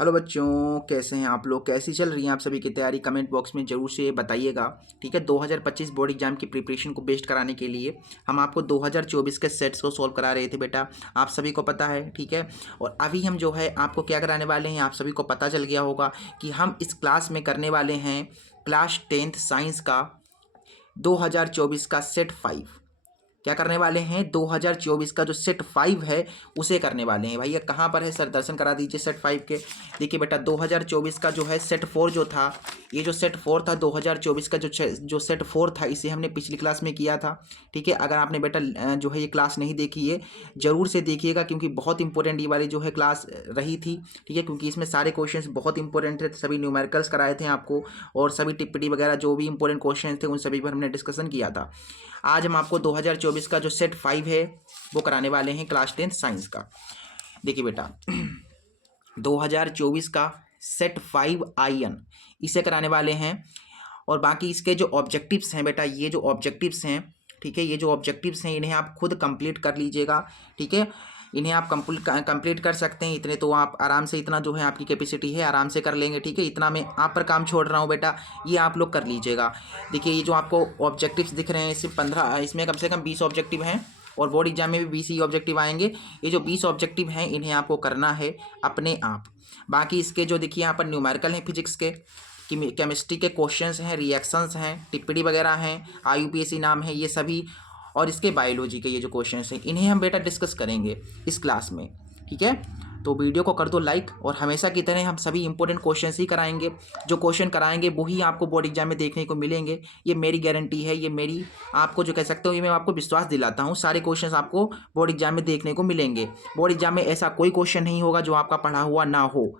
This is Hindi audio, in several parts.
हेलो बच्चों, कैसे हैं आप लोग? कैसी चल रही है आप सभी की तैयारी? कमेंट बॉक्स में ज़रूर से बताइएगा। ठीक है, 2025 बोर्ड एग्जाम की प्रिपरेशन को बेस्ट कराने के लिए हम आपको 2024 के सेट्स को सॉल्व करा रहे थे बेटा, आप सभी को पता है। ठीक है, और अभी हम जो है आपको क्या कराने वाले हैं, आप सभी को पता चल गया होगा कि हम इस क्लास में करने वाले हैं क्लास 10th साइंस का 2024 का सेट 5। क्या करने वाले हैं? 2024 का जो सेट 5 है उसे करने वाले हैं। भैया कहाँ पर है सर? दर्शन करा दीजिए सेट 5 के। देखिए बेटा, 2024 का जो है सेट 4 जो था, ये जो सेट 4 था 2024 का जो सेट 4 था, इसे हमने पिछली क्लास में किया था। ठीक है, अगर आपने बेटा जो है ये क्लास नहीं देखी है, ज़रूर से देखिएगा, क्योंकि बहुत इंपॉर्टेंट ये वाली जो है क्लास रही थी। ठीक है, क्योंकि इसमें सारे क्वेश्चन बहुत इंपॉर्टेंट थे, सभी न्यूमेरिकल्स कराए थे आपको, और सभी टिप्पणी वगैरह जो भी इंपॉर्टेंट क्वेश्चन थे उन सभी पर हमने डिस्कशन किया था। आज हम आपको 2024 का जो सेट 5 है वो कराने वाले हैं क्लास 10th साइंस का। देखिए बेटा, 2024 का सेट 5 आयन इसे कराने वाले हैं, और बाकी इसके जो ऑब्जेक्टिव्स हैं बेटा, ये जो ऑब्जेक्टिव्स हैं, ठीक है, ये जो ऑब्जेक्टिव्स हैं इन्हें आप खुद कंप्लीट कर लीजिएगा। ठीक है, इन्हें आप कंप्लीट कर सकते हैं। इतने तो आप आराम से, इतना जो है आपकी कैपेसिटी है आराम से कर लेंगे। ठीक है, इतना मैं आप पर काम छोड़ रहा हूँ बेटा, ये आप लोग कर लीजिएगा। देखिए, ये जो आपको ऑब्जेक्टिव्स दिख रहे हैं, इसमें 15, इसमें कम से कम 20 ऑब्जेक्टिव हैं, और बोर्ड एग्जाम में भी 20 ही ऑब्जेक्टिव आएंगे। ये जो 20 ऑब्जेक्टिव हैं इन्हें आपको करना है अपने आप। बाकी इसके जो देखिए यहाँ पर न्यूमेरिकल हैं फिजिक्स के, केमिस्ट्री के क्वेश्चंस हैं, रिएक्शंस हैं, टिप्पणी वगैरह हैं, IUPAC नाम है ये सभी, और इसके बायोलॉजी के ये जो क्वेश्चंस हैं इन्हें हम बेटा डिस्कस करेंगे इस क्लास में। ठीक है, तो वीडियो को कर दो लाइक, और हमेशा की तरह हम सभी इंपॉर्टेंट क्वेश्चंस ही कराएंगे। जो क्वेश्चन कराएंगे वही आपको बोर्ड एग्जाम में देखने को मिलेंगे, ये मेरी गारंटी है, ये मेरी आपको जो कह सकते हो, ये मैं आपको विश्वास दिलाता हूँ। सारे क्वेश्चंस आपको बोर्ड एग्जाम में देखने को मिलेंगे। बोर्ड एग्जाम में ऐसा कोई क्वेश्चन नहीं होगा जो आपका पढ़ा हुआ ना हो।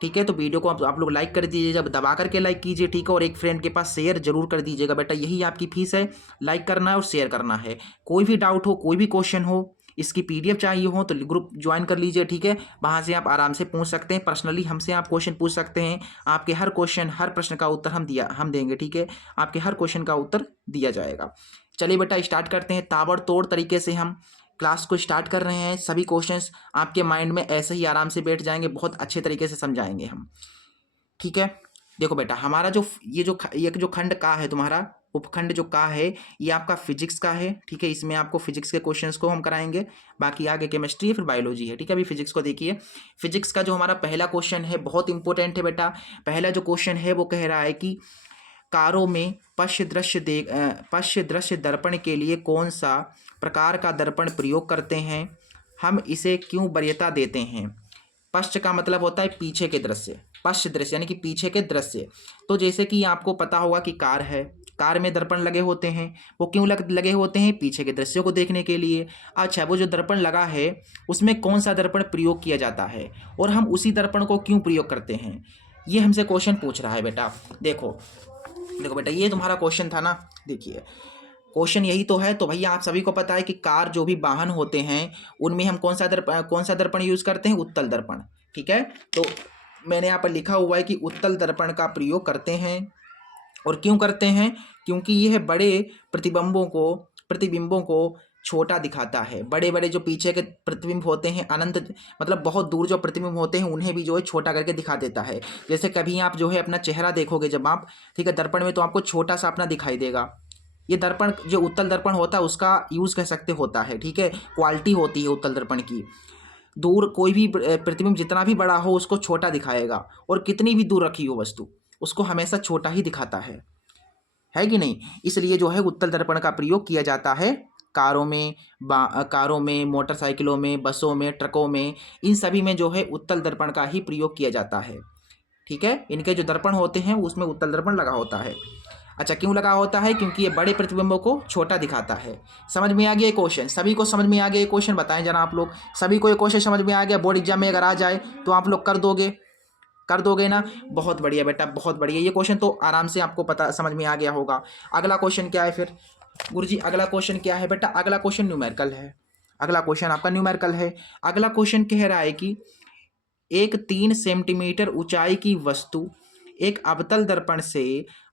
ठीक है, तो वीडियो को आप लोग लाइक कर दीजिए, जब दबा करके लाइक कीजिए। ठीक है, और एक फ्रेंड के पास शेयर जरूर कर दीजिएगा बेटा, यही आपकी फीस है, लाइक करना है और शेयर करना है। कोई भी डाउट हो, कोई भी क्वेश्चन हो, इसकी PDF चाहिए हो तो ग्रुप ज्वाइन कर लीजिए। ठीक है, वहाँ से आप आराम से पूछ सकते हैं, पर्सनली हमसे आप क्वेश्चन पूछ सकते हैं। आपके हर क्वेश्चन, हर प्रश्न का उत्तर हम देंगे। ठीक है, आपके हर क्वेश्चन का उत्तर दिया जाएगा। चलिए बेटा, स्टार्ट करते हैं। ताबड़तोड़ तरीके से हम क्लास को स्टार्ट कर रहे हैं। सभी क्वेश्चंस आपके माइंड में ऐसे ही आराम से बैठ जाएंगे, बहुत अच्छे तरीके से समझाएंगे हम। ठीक है, देखो बेटा, हमारा जो ये जो खंड का है, तुम्हारा उपखंड जो का है, ये आपका फिजिक्स का है। ठीक है, इसमें आपको फिजिक्स के क्वेश्चंस को हम कराएंगे, बाकी आगे केमिस्ट्री है, फिर बायोलॉजी है। ठीक है, अभी फिजिक्स को देखिए। फिजिक्स का जो हमारा पहला क्वेश्चन है बहुत इंपॉर्टेंट है बेटा। पहला जो क्वेश्चन है वो कह रहा है कि कारों में पश्य दृश्य दर्पण के लिए कौन सा प्रकार का दर्पण प्रयोग करते हैं, हम इसे क्यों वरीयता देते हैं। पश्च का मतलब होता है पीछे के दृश्य, पश्च दृश्य यानी कि पीछे के दृश्य। तो जैसे कि आपको पता होगा कि कार है, कार में दर्पण लगे होते हैं, वो क्यों लगे होते हैं? पीछे के दृश्यों को देखने के लिए। अच्छा, वो जो दर्पण लगा है उसमें कौन सा दर्पण प्रयोग किया जाता है, और हम उसी दर्पण को क्यों प्रयोग करते हैं, ये हमसे क्वेश्चन पूछ रहा है बेटा। देखो देखो बेटा, ये तुम्हारा क्वेश्चन था ना। देखिए, क्वेश्चन यही तो है। तो भैया आप सभी को पता है कि कार जो भी वाहन होते हैं उनमें हम कौन सा दर्पण यूज करते हैं? उत्तल दर्पण। ठीक है, तो मैंने यहाँ पर लिखा हुआ है कि उत्तल दर्पण का प्रयोग करते हैं। और क्यों करते हैं? क्योंकि यह बड़े प्रतिबिंबों को छोटा दिखाता है। बड़े बड़े जो पीछे के प्रतिबिंब होते हैं, अनंत मतलब बहुत दूर जो प्रतिबिंब होते हैं, उन्हें भी जो है छोटा करके दिखा देता है। जैसे कभी आप जो है अपना चेहरा देखोगे जब आप, ठीक है, दर्पण में, तो आपको छोटा सा अपना दिखाई देगा। ये दर्पण जो उत्तल दर्पण होता है उसका यूज कह सकते होता है। ठीक है, क्वालिटी होती है उत्तल दर्पण की। दूर कोई भी प्रतिबिंब जितना भी बड़ा हो उसको छोटा दिखाएगा, और कितनी भी दूर रखी हो वस्तु उसको हमेशा छोटा ही दिखाता है कि नहीं? इसलिए जो है उत्तल दर्पण का प्रयोग किया जाता है कारों में, मोटरसाइकिलों में, बसों में, ट्रकों में, इन सभी में जो है उत्तल दर्पण का ही प्रयोग किया जाता है। ठीक है, इनके जो दर्पण होते हैं उसमें उत्तल दर्पण लगा होता है। अच्छा, क्यों लगा होता है? क्योंकि ये बड़े प्रतिबिंबों को छोटा दिखाता है। समझ में आ गया ये क्वेश्चन? सभी को समझ में आ गया ये क्वेश्चन? बताएं जरा आप लोग, सभी को ये क्वेश्चन समझ में आ गया? बोर्ड एग्जाम में अगर आ जाए तो आप लोग कर दोगे ना? बहुत बढ़िया बेटा, बहुत बढ़िया। ये क्वेश्चन तो आराम से आपको पता समझ में आ गया होगा। अगला क्वेश्चन क्या है फिर गुरुजी? अगला क्वेश्चन क्या है बेटा? अगला क्वेश्चन न्यूमेरिकल है। अगला क्वेश्चन आपका न्यूमेरिकल है। अगला क्वेश्चन कह रहा है कि एक 3 सेंटीमीटर ऊंचाई की वस्तु एक अवतल दर्पण से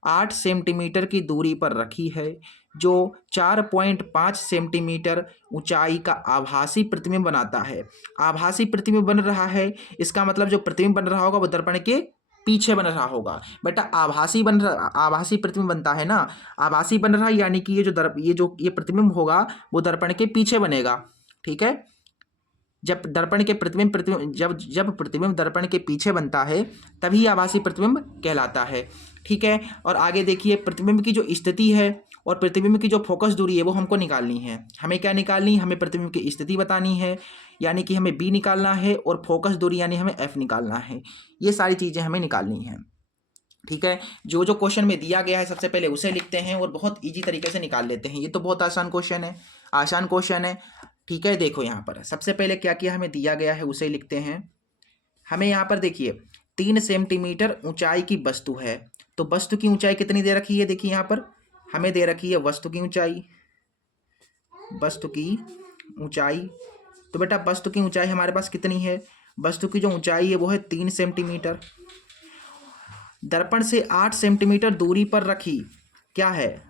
8 सेंटीमीटर की दूरी पर रखी है, जो 4.5 सेंटीमीटर ऊंचाई का आभासी प्रतिबिंब बनाता है। आभासी प्रतिबिंब बन रहा है, इसका मतलब जो प्रतिबिंब बन रहा होगा वो दर्पण के पीछे बन रहा होगा। बेटा आभासी प्रतिबिंब बनता है ना, आभासी बन रहा है यानी कि ये प्रतिबिंब होगा वो दर्पण के पीछे बनेगा। ठीक है, जब दर्पण के प्रतिबिंब जब प्रतिबिंब दर्पण के पीछे बनता है तभी आभासी प्रतिबिंब कहलाता है। ठीक है, और आगे देखिए, प्रतिबिंब की जो स्थिति है और प्रतिबिंब की जो फोकस दूरी है वो हमको निकालनी है। हमें क्या निकालनी है? हमें प्रतिबिंब की स्थिति बतानी है, यानी कि हमें बी निकालना है, और फोकस दूरी यानी हमें एफ निकालना है। ये सारी चीज़ें हमें निकालनी हैं। ठीक है, जो जो क्वेश्चन में दिया गया है सबसे पहले उसे लिखते हैं और बहुत ईजी तरीके से निकाल लेते हैं। ये तो बहुत आसान क्वेश्चन है, आसान क्वेश्चन है। ठीक है, देखो यहाँ पर सबसे पहले क्या क्या हमें दिया गया है उसे लिखते हैं। हमें यहाँ पर देखिए 3 सेंटीमीटर ऊंचाई की वस्तु है, तो वस्तु की ऊंचाई कितनी दे रखी है? देखिए यहाँ पर हमें दे रखी है वस्तु की ऊंचाई, वस्तु की ऊंचाई। तो बेटा वस्तु की ऊंचाई हमारे पास कितनी है? वस्तु की जो ऊंचाई है वो है 3 सेंटीमीटर। दर्पण से 8 सेंटीमीटर दूरी पर रखी, क्या है?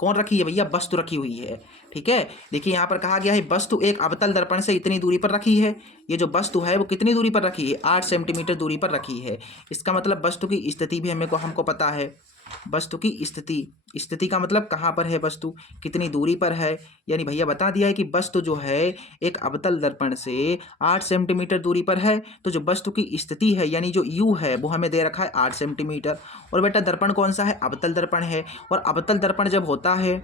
कौन रखी है भैया? वस्तु रखी हुई है। ठीक है, देखिए यहाँ पर कहा गया है वस्तु एक अवतल दर्पण से इतनी दूरी पर रखी है। ये जो वस्तु है वो कितनी दूरी पर रखी है? 8 सेंटीमीटर दूरी पर रखी है। इसका मतलब वस्तु की स्थिति भी हमको पता है। वस्तु की स्थिति का मतलब कहाँ पर है वस्तु, कितनी दूरी पर है, यानी भैया बता दिया है कि वस्तु जो है एक अवतल दर्पण से 8 सेंटीमीटर दूरी पर है। तो जो वस्तु की स्थिति है यानी जो यू है वो हमें दे रखा है 8 सेंटीमीटर। और बेटा दर्पण कौन सा है? अवतल दर्पण है। और अवतल दर्पण जब होता है,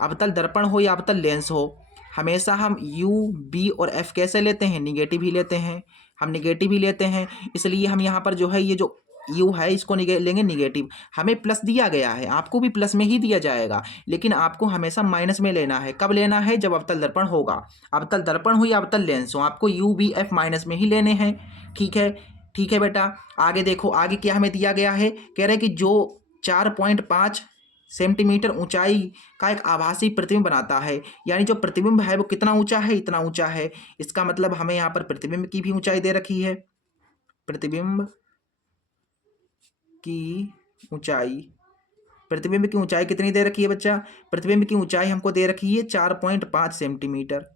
अवतल दर्पण हो या अवतल लेंस हो, हमेशा हम यू बी और एफ कैसे लेते हैं? निगेटिव ही लेते हैं। हम निगेटिव ही लेते हैं, इसलिए हम यहाँ पर जो है ये जो यू है इसको लेंगे निगेटिव। हमें प्लस दिया गया है, आपको भी प्लस में ही दिया जाएगा, लेकिन आपको हमेशा माइनस में लेना है। कब लेना है? जब अवतल दर्पण होगा। अवतल दर्पण हो या अवतल लेंस हो, आपको यू बी एफ माइनस में ही लेने हैं। ठीक है, ठीक है बेटा। आगे देखो, आगे क्या हमें दिया गया है? कह रहे कि जो 4.5 सेंटीमीटर ऊंचाई का एक आभासी प्रतिबिंब बनाता है, यानी जो प्रतिबिंब है वो कितना ऊंचा है? इतना ऊंचा है। इसका मतलब हमें यहाँ पर प्रतिबिंब की भी ऊंचाई दे रखी है। प्रतिबिंब की ऊंचाई, प्रतिबिंब की ऊंचाई कितनी दे रखी है बच्चा? प्रतिबिंब की ऊंचाई हमको दे रखी है 4.5 सेंटीमीटर।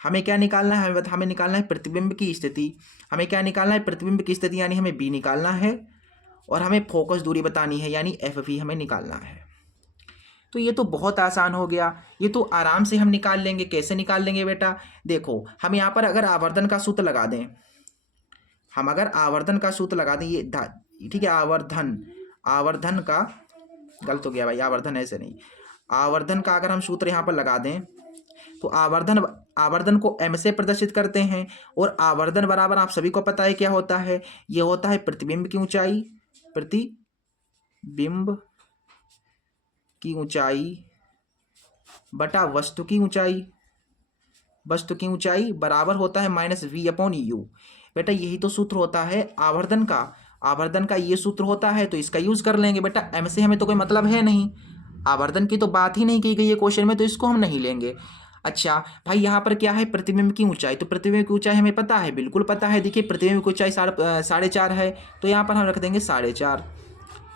हमें क्या निकालना है? हमें निकालना है प्रतिबिंब की स्थिति। हमें क्या निकालना है? प्रतिबिंब की स्थिति, यानी हमें बी निकालना है, और हमें फोकस दूरी बतानी है यानी एफ भी हमें निकालना है। तो ये तो बहुत आसान हो गया, ये तो आराम से हम निकाल लेंगे। कैसे निकाल लेंगे बेटा? देखो, हम यहाँ पर अगर आवर्धन का सूत्र लगा दें, हम अगर आवर्धन का सूत्र लगा दें, ये ठीक है, आवर्धन का, गलत हो गया भाई, आवर्धन ऐसे नहीं, आवर्धन का अगर हम सूत्र यहाँ पर लगा दें तो आवर्धन को m से प्रदर्शित करते हैं, और आवर्धन बराबर आप सभी को पता है क्या होता है? ये होता है प्रतिबिंब की ऊंचाई, प्रतिबिंब की ऊंचाई बटा वस्तु की ऊंचाई। वस्तु की ऊंचाई बराबर होता है माइनस वी अपॉन यू। बेटा यही तो सूत्र होता है आवर्धन का, आवर्धन का ये सूत्र होता है, तो इसका यूज कर लेंगे। बेटा एम से हमें तो कोई मतलब है नहीं, आवर्धन की तो बात ही नहीं की गई है क्वेश्चन में, तो इसको हम नहीं लेंगे। अच्छा भाई, यहाँ पर क्या है? प्रतिबिंब की ऊंचाई, तो प्रतिबिंब की ऊंचाई हमें पता है, बिल्कुल पता है। देखिए प्रतिबिंब की ऊंचाई 4.5 है, तो यहाँ पर हम रख देंगे 4.5।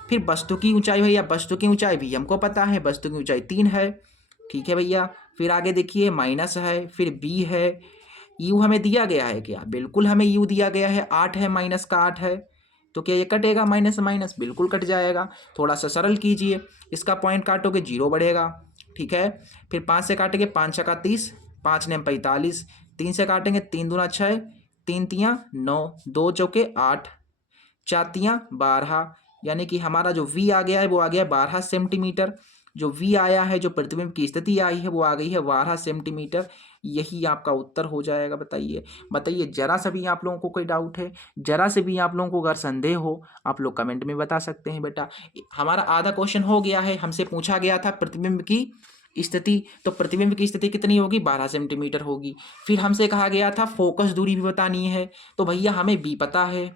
फिर वस्तु की ऊंचाई भैया, वस्तु की ऊंचाई भी हमको पता है, वस्तु की ऊंचाई 3 है। ठीक है भैया, फिर आगे देखिए माइनस है, फिर बी है। यू हमें दिया गया है क्या? बिल्कुल हमें यू दिया गया है, 8 है, माइनस का 8 है, तो क्या ये कटेगा? माइनस माइनस बिल्कुल कट जाएगा। थोड़ा सा सरल कीजिए, इसका पॉइंट काटोगे 0 बढ़ेगा। ठीक है, फिर 5 से काटेंगे, 5 छक्का 30, 5 ने 45, 3 से काटेंगे, 3 दूना 6, 3 तियाँ 9, 2 चौके 8, 4 तियाँ 12, यानी कि हमारा जो वी आ गया है वो आ गया 12 सेंटीमीटर। जो वी आया है, जो प्रतिबिंब की स्थिति आई है वो आ गई है 12 सेंटीमीटर। यही आपका उत्तर हो जाएगा। बताइए बताइए, जरा सा भी आप लोगों को कोई डाउट है? जरा से भी आप लोगों को अगर संदेह हो, आप लोग कमेंट में बता सकते हैं। बेटा हमारा आधा क्वेश्चन हो गया है। हमसे पूछा गया था प्रतिबिंब की स्थिति, तो प्रतिबिंब की स्थिति कितनी होगी? 12 सेंटीमीटर होगी। फिर हमसे कहा गया था फोकस दूरी भी बतानी है, तो भैया हमें बी पता है,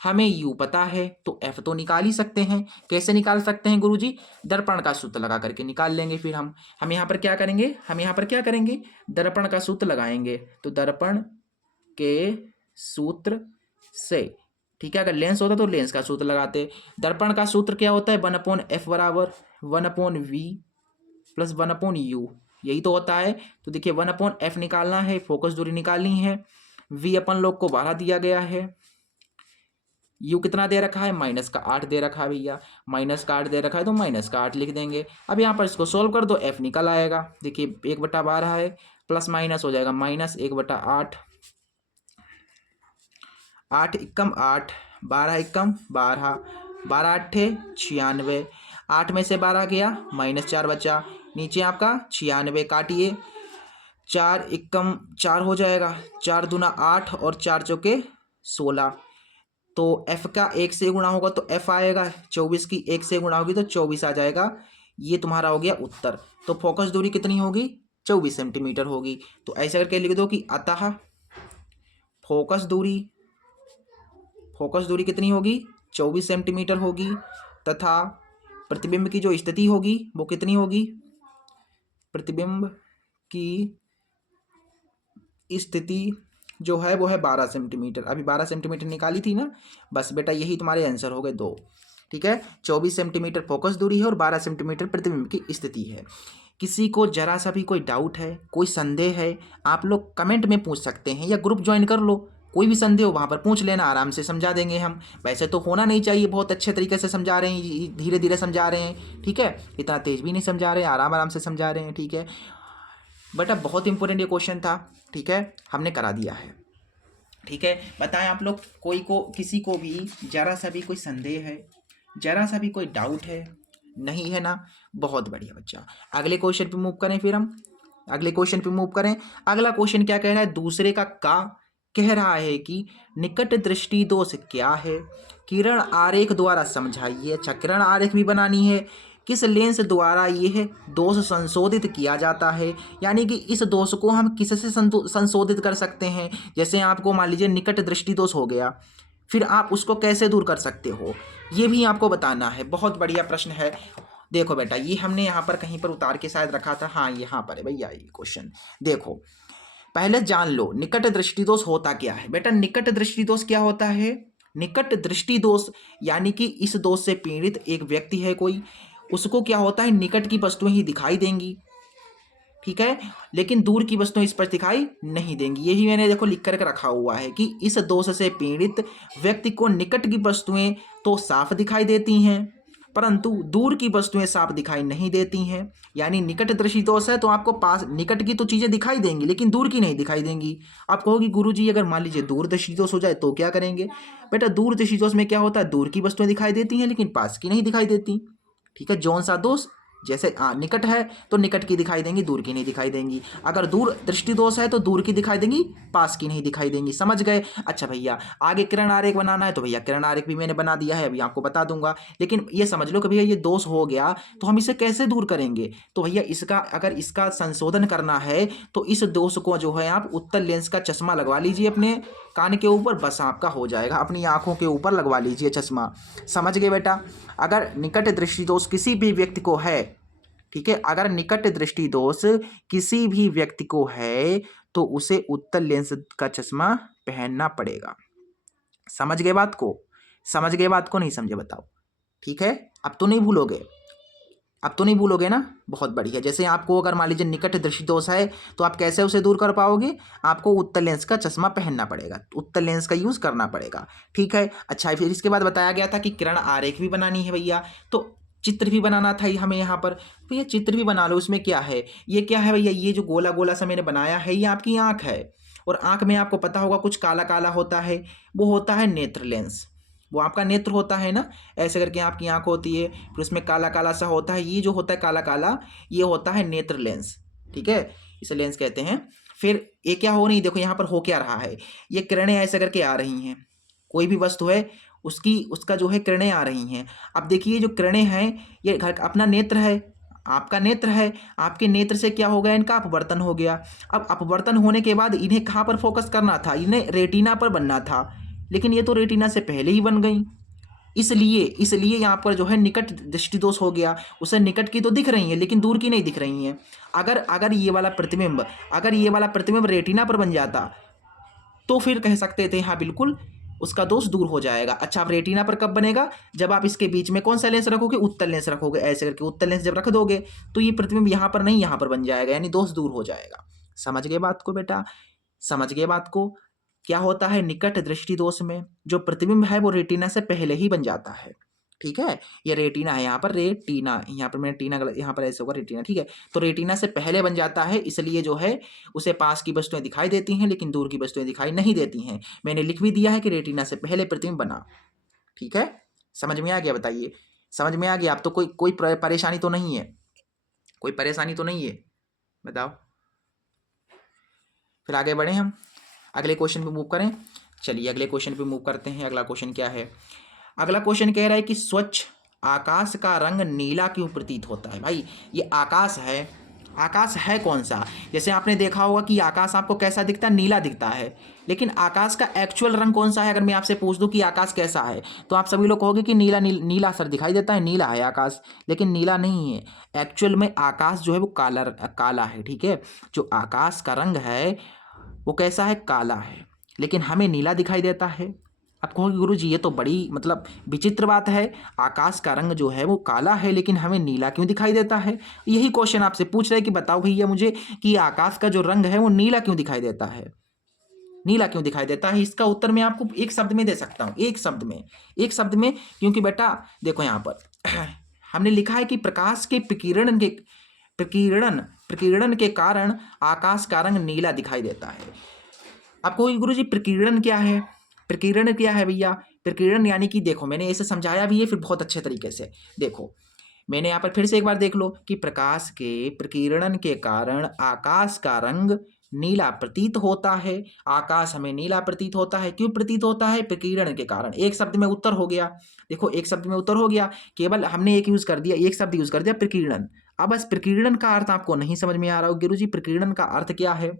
हमें यू पता है, तो एफ तो निकाल ही सकते हैं। कैसे निकाल सकते हैं गुरुजी? दर्पण का सूत्र लगा करके निकाल लेंगे। फिर हम यहाँ पर क्या करेंगे? हम यहाँ पर क्या करेंगे? दर्पण का सूत्र लगाएंगे। तो दर्पण के सूत्र से, ठीक है, अगर लेंस होता तो लेंस का सूत्र लगाते। दर्पण का सूत्र क्या होता है, 1/f बराबर 1/v प्लस 1/u, यही तो होता है। तो देखिए 1/f निकालना है, फोकस दूरी निकालनी है, v अपन लोग को 12 दिया गया है, u कितना दे रखा है, -8 दे रखा है भैया, -8 दे रखा है तो -8 लिख देंगे। अब यहाँ पर इसको सोल्व कर दो, f निकल आएगा। देखिए 1/12 है, प्लस माइनस हो जाएगा, -1/8, 8 एकम 8, 12 एकम 12, 12 8 96, 8 में से 12 गया, -4 बचा, नीचे आपका 96 काटिए, 4 एकम 4 हो जाएगा, 4 दूना 8 और 4 चौके 16। तो f का 1 से गुणा होगा तो f आएगा, 24 की 1 से गुणा होगी तो 24 आ जाएगा। ये तुम्हारा हो गया उत्तर। तो फोकस दूरी कितनी होगी, 24 सेंटीमीटर होगी। तो ऐसे करके लिख दो कि अतः फोकस दूरी कितनी होगी, 24 सेंटीमीटर होगी, तथा प्रतिबिंब की जो स्थिति होगी वो कितनी होगी, प्रतिबिंब की स्थिति जो है वो है 12 सेंटीमीटर। अभी 12 सेंटीमीटर निकाली थी ना, बस बेटा यही तुम्हारे आंसर हो गए 2। ठीक है, 24 सेंटीमीटर फोकस दूरी है और 12 सेंटीमीटर प्रतिबिंब की स्थिति है। किसी को जरा सा भी कोई डाउट है, कोई संदेह है, आप लोग कमेंट में पूछ सकते हैं या ग्रुप ज्वाइन कर लो, कोई भी संदेह हो वहाँ पर पूछ लेना, आराम से समझा देंगे हम। वैसे तो होना नहीं चाहिए, बहुत अच्छे तरीके से समझा रहे हैं, धीरे धीरे समझा रहे हैं, ठीक है, इतना तेज भी नहीं समझा रहे हैं, आराम आराम से समझा रहे हैं। ठीक है बेटा, बहुत इंपॉर्टेंट ये क्वेश्चन था, ठीक है, हमने करा दिया है। ठीक है, बताएं आप लोग, किसी को भी जरा सा भी कोई संदेह है, जरा सा भी कोई डाउट है, नहीं है ना? बहुत बढ़िया बच्चा। अगले क्वेश्चन पे मूव करें, फिर हम अगले क्वेश्चन पे मूव करें। अगला क्वेश्चन क्या कह रहा है, दूसरे का कह रहा है कि निकट दृष्टि दोष क्या है, किरण आरेख द्वारा समझाइए। अच्छा, किरण आरेख भी बनानी है, किस लेंस द्वारा यह दोष संशोधित किया जाता है, यानी कि इस दोष को हम किससे संशोधित कर सकते हैं। जैसे आपको मान लीजिए निकट दृष्टि दोष हो गया, फिर आप उसको कैसे दूर कर सकते हो, ये भी आपको बताना है। बहुत बढ़िया प्रश्न है। देखो बेटा, ये हमने यहाँ पर कहीं पर उतार के शायद रखा था, हाँ यहाँ पर है भैया ये क्वेश्चन। देखो पहले जान लो निकट दृष्टि दोष होता क्या है। बेटा निकट दृष्टि दोष क्या होता है, निकट दृष्टि दोष यानी कि इस दोष से पीड़ित एक व्यक्ति है कोई, उसको क्या होता है, निकट की वस्तुएं ही दिखाई देंगी, ठीक है, लेकिन दूर की वस्तुएं इस पर दिखाई नहीं देंगी। यही मैंने देखो लिख करके रखा हुआ है कि इस दोष से पीड़ित व्यक्ति को निकट की वस्तुएं तो साफ दिखाई देती हैं, परंतु दूर की वस्तुएं साफ दिखाई नहीं देती हैं। यानी निकट दृष्टि दोष है तो आपको पास निकट की तो चीजें दिखाई देंगी लेकिन दूर की नहीं दिखाई देंगी। आप कहोगे गुरुजी अगर मान लीजिए दूर दृष्टि दोष हो जाए तो क्या करेंगे। बेटा दूर दृष्टि दोष में क्या होता है, दूर की वस्तुएं दिखाई देती हैं लेकिन पास की नहीं दिखाई देती। ठीक है, जौन सा दोष, जैसे निकट है तो निकट की दिखाई देंगी, दूर की नहीं दिखाई देंगी। अगर दूर दृष्टि दोष है तो दूर की दिखाई देंगी, पास की नहीं दिखाई देंगी। समझ गए। अच्छा भैया आगे किरण आरेख बनाना है तो भैया किरण आरेख भी मैंने बना दिया है, अभी आपको बता दूंगा। लेकिन ये समझ लो कि भैया ये दोष हो गया तो हम इसे कैसे दूर करेंगे। तो भैया इसका अगर इसका संशोधन करना है तो इस दोष को जो है आप उत्तल लेंस का चश्मा लगवा लीजिए अपने कान के ऊपर, बस आपका हो जाएगा। अपनी आंखों के ऊपर लगवा लीजिए चश्मा। समझ गए बेटा। अगर निकट दृष्टि दोष किसी भी व्यक्ति को है, ठीक है, अगर निकट दृष्टि दोष किसी भी व्यक्ति को है तो उसे उत्तल लेंस का चश्मा पहनना पड़ेगा। समझ गए बात को, समझ गए बात को, नहीं समझे बताओ। ठीक है, अब तो नहीं भूलोगे, अब तो नहीं भूलोगे ना। बहुत बढ़िया। जैसे आपको अगर मान लीजिए निकट दृष्टि दोष है तो आप कैसे उसे दूर कर पाओगे, आपको उत्तल लेंस का चश्मा पहनना पड़ेगा, उत्तल लेंस का यूज करना पड़ेगा। ठीक है। अच्छा, फिर इसके बाद बताया गया था कि किरण आरेख भी बनानी है भैया, तो चित्र भी बनाना था हमें यहाँ पर। भैया चित्र भी बना लो, उसमें क्या है, ये क्या है भैया, ये जो गोला गोला सा मैंने बनाया है ये आपकी आंख है, और आंख में आपको पता होगा कुछ काला काला होता है, वो होता है नेत्र लेंस, वो आपका नेत्र होता है ना, ऐसे करके आपकी आंख होती है, फिर उसमें काला काला सा होता है, ये जो होता है काला काला ये होता है नेत्र लेंस। ठीक है, इसे लेंस कहते हैं। फिर ये क्या हो रही, देखो यहाँ पर हो क्या रहा है, ये किरणें ऐसे करके आ रही हैं, कोई भी वस्तु है उसका जो है किरणें आ रही हैं। अब देखिए जो किरणें हैं ये घर अपना नेत्र है, आपका नेत्र है, आपके नेत्र से क्या हो गया, इनका अपवर्तन हो गया। अब अपवर्तन होने के बाद इन्हें कहाँ पर फोकस करना था, इन्हें रेटिना पर बनना था, लेकिन ये तो रेटिना से पहले ही बन गई, इसलिए यहाँ पर जो है निकट दृष्टि दोष हो गया। उसे निकट की तो दिख रही है लेकिन दूर की नहीं दिख रही हैं। अगर ये वाला प्रतिबिंब रेटिना पर बन जाता तो फिर कह सकते थे हाँ बिल्कुल उसका दोष दूर हो जाएगा। अच्छा, अब रेटिना पर कब बनेगा? जब आप इसके बीच में कौन सा लेंस रखोगे? उत्तल लेंस रखोगे। ऐसे करके उत्तल लेंस जब रख दोगे तो ये प्रतिबिंब यहाँ पर नहीं, यहाँ पर बन जाएगा, यानी दोष दूर हो जाएगा। समझ गए बात को बेटा? समझ गए बात को? क्या होता है निकट दृष्टि दोष में? जो प्रतिबिंब है वो रेटिना से पहले ही बन जाता है। ठीक है, ये रेटिना है, यहाँ पर रेटिना, यहाँ पर मैंने टीना गलत, यहाँ पर ऐसे होगा रेटिना। ठीक है, तो रेटिना से पहले बन जाता है, इसलिए जो है उसे पास की वस्तुएं दिखाई देती हैं लेकिन दूर की वस्तुएं दिखाई नहीं देती हैं। मैंने लिख भी दिया है कि रेटिना से पहले प्रतिबिंब बना। ठीक है, समझ में आ गया? बताइए, समझ में आ गया? अब तो कोई परेशानी तो नहीं है? कोई परेशानी तो नहीं है? बताओ, फिर आगे बढ़े हम, अगले क्वेश्चन पे मूव करें। चलिए अगले क्वेश्चन पे मूव करते हैं। अगला क्वेश्चन क्या है? अगला क्वेश्चन कह रहा है कि स्वच्छ आकाश का रंग नीला क्यों प्रतीत होता है? भाई ये आकाश है, आकाश है कौन सा? जैसे आपने देखा होगा कि आकाश आपको कैसा दिखता है? नीला दिखता है, लेकिन आकाश का एक्चुअल रंग कौन सा है? अगर मैं आपसे पूछ दूं कि आकाश कैसा है तो आप सभी लोग कहोगे कि नीला नीला सर दिखाई देता है, नीला है आकाश, लेकिन नीला नहीं है। एक्चुअल में आकाश जो है वो काला है। ठीक है, जो आकाश का रंग है वो कैसा है? काला है, लेकिन हमें नीला दिखाई देता है। आप कहोगे गुरुजी ये तो बड़ी मतलब विचित्र बात है, आकाश का रंग जो है वो काला है लेकिन हमें नीला क्यों दिखाई देता है? यही क्वेश्चन आपसे पूछ रहे हैं कि बताओ भैया मुझे कि आकाश का जो रंग है वो नीला क्यों दिखाई देता है? नीला क्यों दिखाई देता है? इसका उत्तर मैं आपको एक शब्द में दे सकता हूँ, एक शब्द में, एक शब्द में। क्योंकि बेटा देखो यहाँ पर हमने लिखा है कि प्रकाश के प्रकीर्णन के कारण आकाश का रंग नीला दिखाई देता है। आपको गुरुजी प्रकीर्णन क्या है? प्रकीर्णन क्या है भैया? प्रकीर्णन यानी कि देखो मैंने ऐसे समझाया भी है फिर बहुत अच्छे तरीके से। देखो मैंने यहाँ पर फिर से एक बार देख लो कि प्रकाश के प्रकीर्णन के कारण आकाश का रंग नीला प्रतीत होता है। आकाश हमें नीला प्रतीत होता है, क्यों प्रतीत होता है? प्रकीर्णन के कारण। एक शब्द में उत्तर हो गया। देखो एक शब्द में उत्तर हो गया, केवल हमने एक यूज कर दिया, एक शब्द यूज कर दिया, प्रकीर्णन। अब बस प्रकीर्णन का अर्थ आपको नहीं समझ में आ रहा हो गुरुजी, प्रकीर्णन का अर्थ क्या है?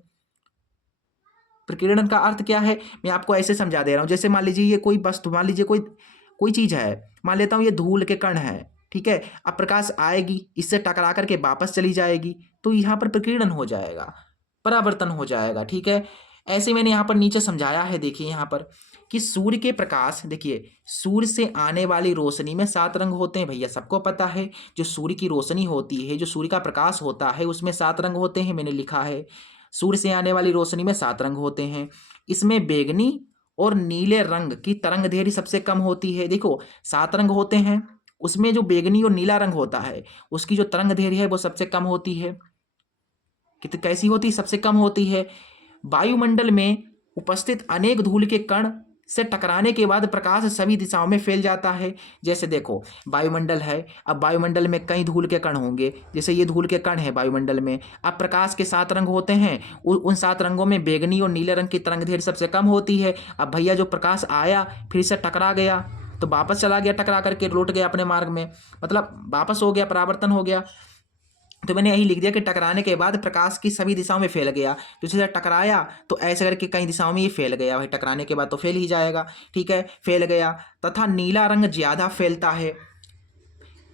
प्रकीर्णन का अर्थ क्या है मैं आपको ऐसे समझा दे रहा हूँ। जैसे मान लीजिए ये कोई वस्तु, मान लीजिए कोई चीज है, मान लेता हूँ ये धूल के कण है। ठीक है, अब प्रकाश आएगी, इससे टकरा करके वापस चली जाएगी, तो यहाँ पर प्रकीर्णन हो जाएगा, परावर्तन हो जाएगा। ठीक है, ऐसे मैंने यहाँ पर नीचे समझाया है। देखिए यहाँ पर कि सूर्य के प्रकाश, देखिए सूर्य से आने वाली रोशनी में 7 रंग होते हैं भैया, सबको पता है। जो सूर्य की रोशनी होती है, जो सूर्य का प्रकाश होता है उसमें 7 रंग होते हैं, मैंने लिखा है। सूर्य से आने वाली रोशनी में 7 रंग होते हैं। इसमें बैंगनी और नीले रंग की तरंग दैर्घ्य सबसे कम होती है। देखो 7 रंग होते हैं, उसमें जो बैंगनी और नीला रंग होता है उसकी जो तरंग दैर्घ्य है वो सबसे कम होती है। कितनी कैसी होती है? सबसे कम होती है। वायुमंडल में उपस्थित अनेक धूल के कण से टकराने के बाद प्रकाश सभी दिशाओं में फैल जाता है। जैसे देखो वायुमंडल है, अब वायुमंडल में कई धूल के कण होंगे, जैसे ये धूल के कण है वायुमंडल में। अब प्रकाश के 7 रंग होते हैं, उन 7 रंगों में बैंगनी और नीले रंग की तरंग दैर्घ्य सबसे कम होती है। अब भैया जो प्रकाश आया फिर से टकरा गया तो वापस चला गया, टकरा करके लौट गया अपने मार्ग में, मतलब वापस हो गया, परावर्तन हो गया। तो मैंने यही लिख दिया कि टकराने के बाद प्रकाश की सभी दिशाओं में फैल गया। तो जैसे टकराया तो ऐसे करके कई दिशाओं में ये फैल गया, भाई टकराने के बाद तो फैल ही जाएगा। ठीक है, फैल गया। तथा नीला रंग ज्यादा फैलता है।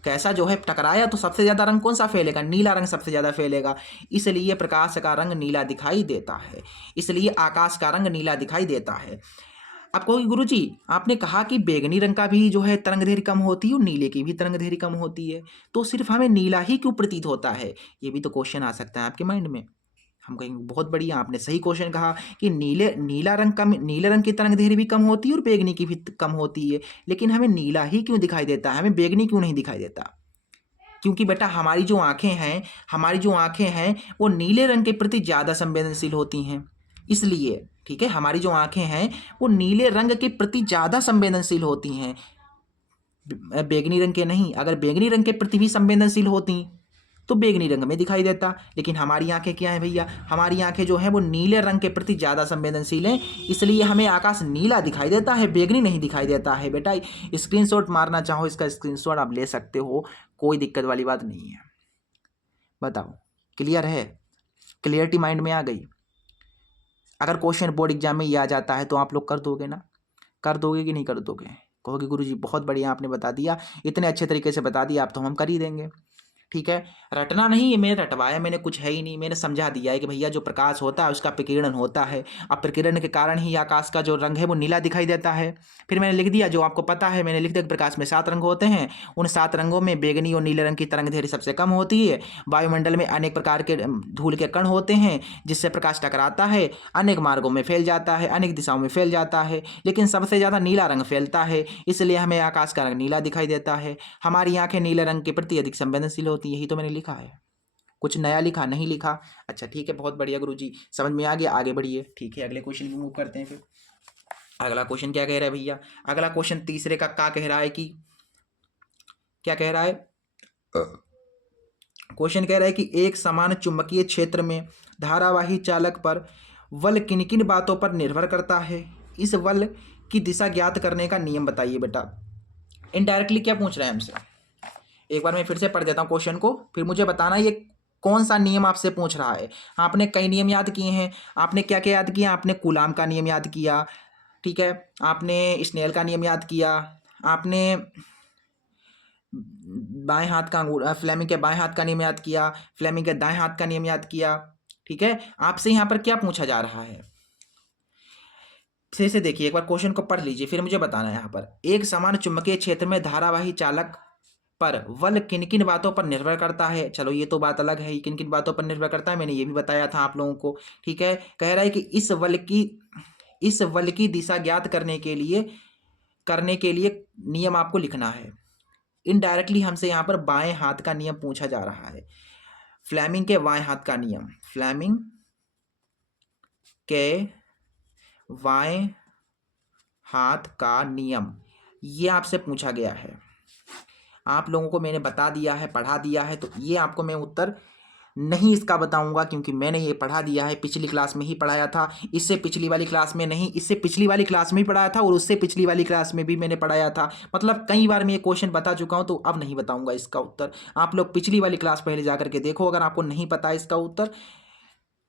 कैसा? जो है टकराया तो सबसे ज्यादा रंग कौन सा फैलेगा? नीला रंग सबसे ज्यादा फैलेगा, इसलिए प्रकाश का रंग नीला दिखाई देता है, इसलिए आकाश का रंग नीला दिखाई देता है। आप कहोगे गुरुजी आपने कहा कि बैंगनी रंग का भी जो है तरंग दैर्घ्य कम होती है और नीले की भी तरंग दैर्घ्य कम होती है, तो सिर्फ हमें नीला ही क्यों प्रतीत होता है? ये भी तो क्वेश्चन आ सकता है आपके माइंड में। हम कहेंगे बहुत बढ़िया, आपने सही क्वेश्चन कहा कि नीले रंग की तरंग दैर्घ्य भी कम होती है और बैंगनी की भी कम होती है, लेकिन हमें नीला ही क्यों दिखाई देता है, हमें बैंगनी क्यों नहीं दिखाई देता? क्योंकि बेटा हमारी जो आंखें हैं वो नीले रंग के प्रति ज़्यादा संवेदनशील होती हैं, इसलिए। ठीक है, हमारी जो आंखें हैं वो नीले रंग के प्रति ज़्यादा संवेदनशील होती हैं, बैंगनी रंग के नहीं। अगर बैंगनी रंग के प्रति भी संवेदनशील होती तो बैंगनी रंग में दिखाई देता, लेकिन हमारी आंखें क्या है भैया? हमारी आंखें जो है वो नीले रंग के प्रति ज़्यादा संवेदनशील हैं, इसलिए हमें आकाश नीला दिखाई देता है, बैंगनी नहीं दिखाई देता है। बेटा स्क्रीनशॉट मारना चाहो इसका स्क्रीनशॉट आप ले सकते हो, कोई दिक्कत वाली बात नहीं है। बताओ क्लियर है? क्लियरिटी माइंड में आ गई? अगर क्वेश्चन बोर्ड एग्जाम में ये आ जाता है तो आप लोग कर दोगे ना? कर दोगे कि नहीं कर दोगे? कहोगे गुरुजी बहुत बढ़िया आपने बता दिया, इतने अच्छे तरीके से बता दिया, आप तो हम कर ही देंगे। ठीक है, रटना नहीं है, मैंने रटवाया मैंने कुछ है ही नहीं, मैंने समझा दिया है कि भैया जो प्रकाश होता है उसका प्रकीर्णन होता है, अब प्रकीर्णन के कारण ही आकाश का जो रंग है वो नीला दिखाई देता है। फिर मैंने लिख दिया जो आपको पता है, मैंने लिख दिया कि प्रकाश में 7 रंग होते हैं, उन 7 रंगों में बैगनी और नीले रंग की तरंग दैर्घ्य सबसे कम होती है। वायुमंडल में अनेक प्रकार के धूल के कण होते हैं जिससे प्रकाश टकराता है, अनेक मार्गों में फैल जाता है, अनेक दिशाओं में फैल जाता है, लेकिन सबसे ज़्यादा नीला रंग फैलता है, इसलिए हमें आकाश का रंग नीला दिखाई देता है। हमारी आंखें नीले रंग के प्रति अधिक संवेदनशील होती है। यही तो मैंने लिखा है, कुछ नया लिखा नहीं लिखा। अच्छा ठीक है, बहुत बढ़िया गुरुजी, समझ में आ गया, आगे बढ़िए। ठीक है, अगले क्वेश्चन की मूव करते हैं। फिर अगला क्वेश्चन क्या कह रहा है भैया, अगला क्वेश्चन तीसरे का क्या कह रहा है कि क्या कह रहा है, क्वेश्चन कह रहा है कि एक समान चुंबकीय क्षेत्र में धारावाही चालक पर बल किन किन बातों पर निर्भर करता है, इस बल की दिशा ज्ञात करने का नियम बताइए बेटा। इनडायरेक्टली क्या पूछ रहा है हमसे, एक बार मैं फिर से पढ़ देता हूँ क्वेश्चन को, फिर मुझे बताना ये कौन सा नियम आपसे पूछ रहा है। आपने कई नियम याद किए हैं, आपने क्या क्या याद किया, आपने कूलाम का नियम याद किया, ठीक है, आपने स्नेल का नियम याद किया, आपने बाएं हाथ का फ्लेमिंग के बाएं हाथ का नियम याद किया, फ्लेमिंग के दाएं हाथ का नियम याद किया। ठीक है, आपसे यहाँ पर क्या पूछा जा रहा है, फिर से देखिए एक बार क्वेश्चन को पढ़ लीजिए, फिर मुझे बताना है। यहाँ पर एक समान चुंबकीय क्षेत्र में धारावाही चालक पर बल किन किन बातों पर निर्भर करता है। चलो ये तो बात अलग है, किन किन बातों पर निर्भर करता है मैंने ये भी बताया था आप लोगों को। ठीक है, कह रहा है कि इस बल की दिशा ज्ञात करने के लिए नियम आपको लिखना है। इनडायरेक्टली हमसे यहाँ पर बाएं हाथ का नियम पूछा जा रहा है, फ्लेमिंग के बाएं हाथ का नियम, फ्लेमिंग के बाएं हाथ का नियम, ये आपसे पूछा गया है। आप लोगों को मैंने बता दिया है, पढ़ा दिया है, तो ये आपको मैं उत्तर नहीं इसका बताऊंगा क्योंकि मैंने ये पढ़ा दिया है, पिछली क्लास में ही पढ़ाया था, इससे पिछली वाली क्लास में नहीं, इससे पिछली वाली क्लास में भी पढ़ाया था और उससे पिछली वाली क्लास में भी मैंने पढ़ाया था। मतलब कई बार मैं ये क्वेश्चन बता चुका हूं, तो अब नहीं बताऊंगा इसका उत्तर। आप लोग पिछली वाली क्लास पहले जा करके देखो, अगर आपको नहीं पता इसका उत्तर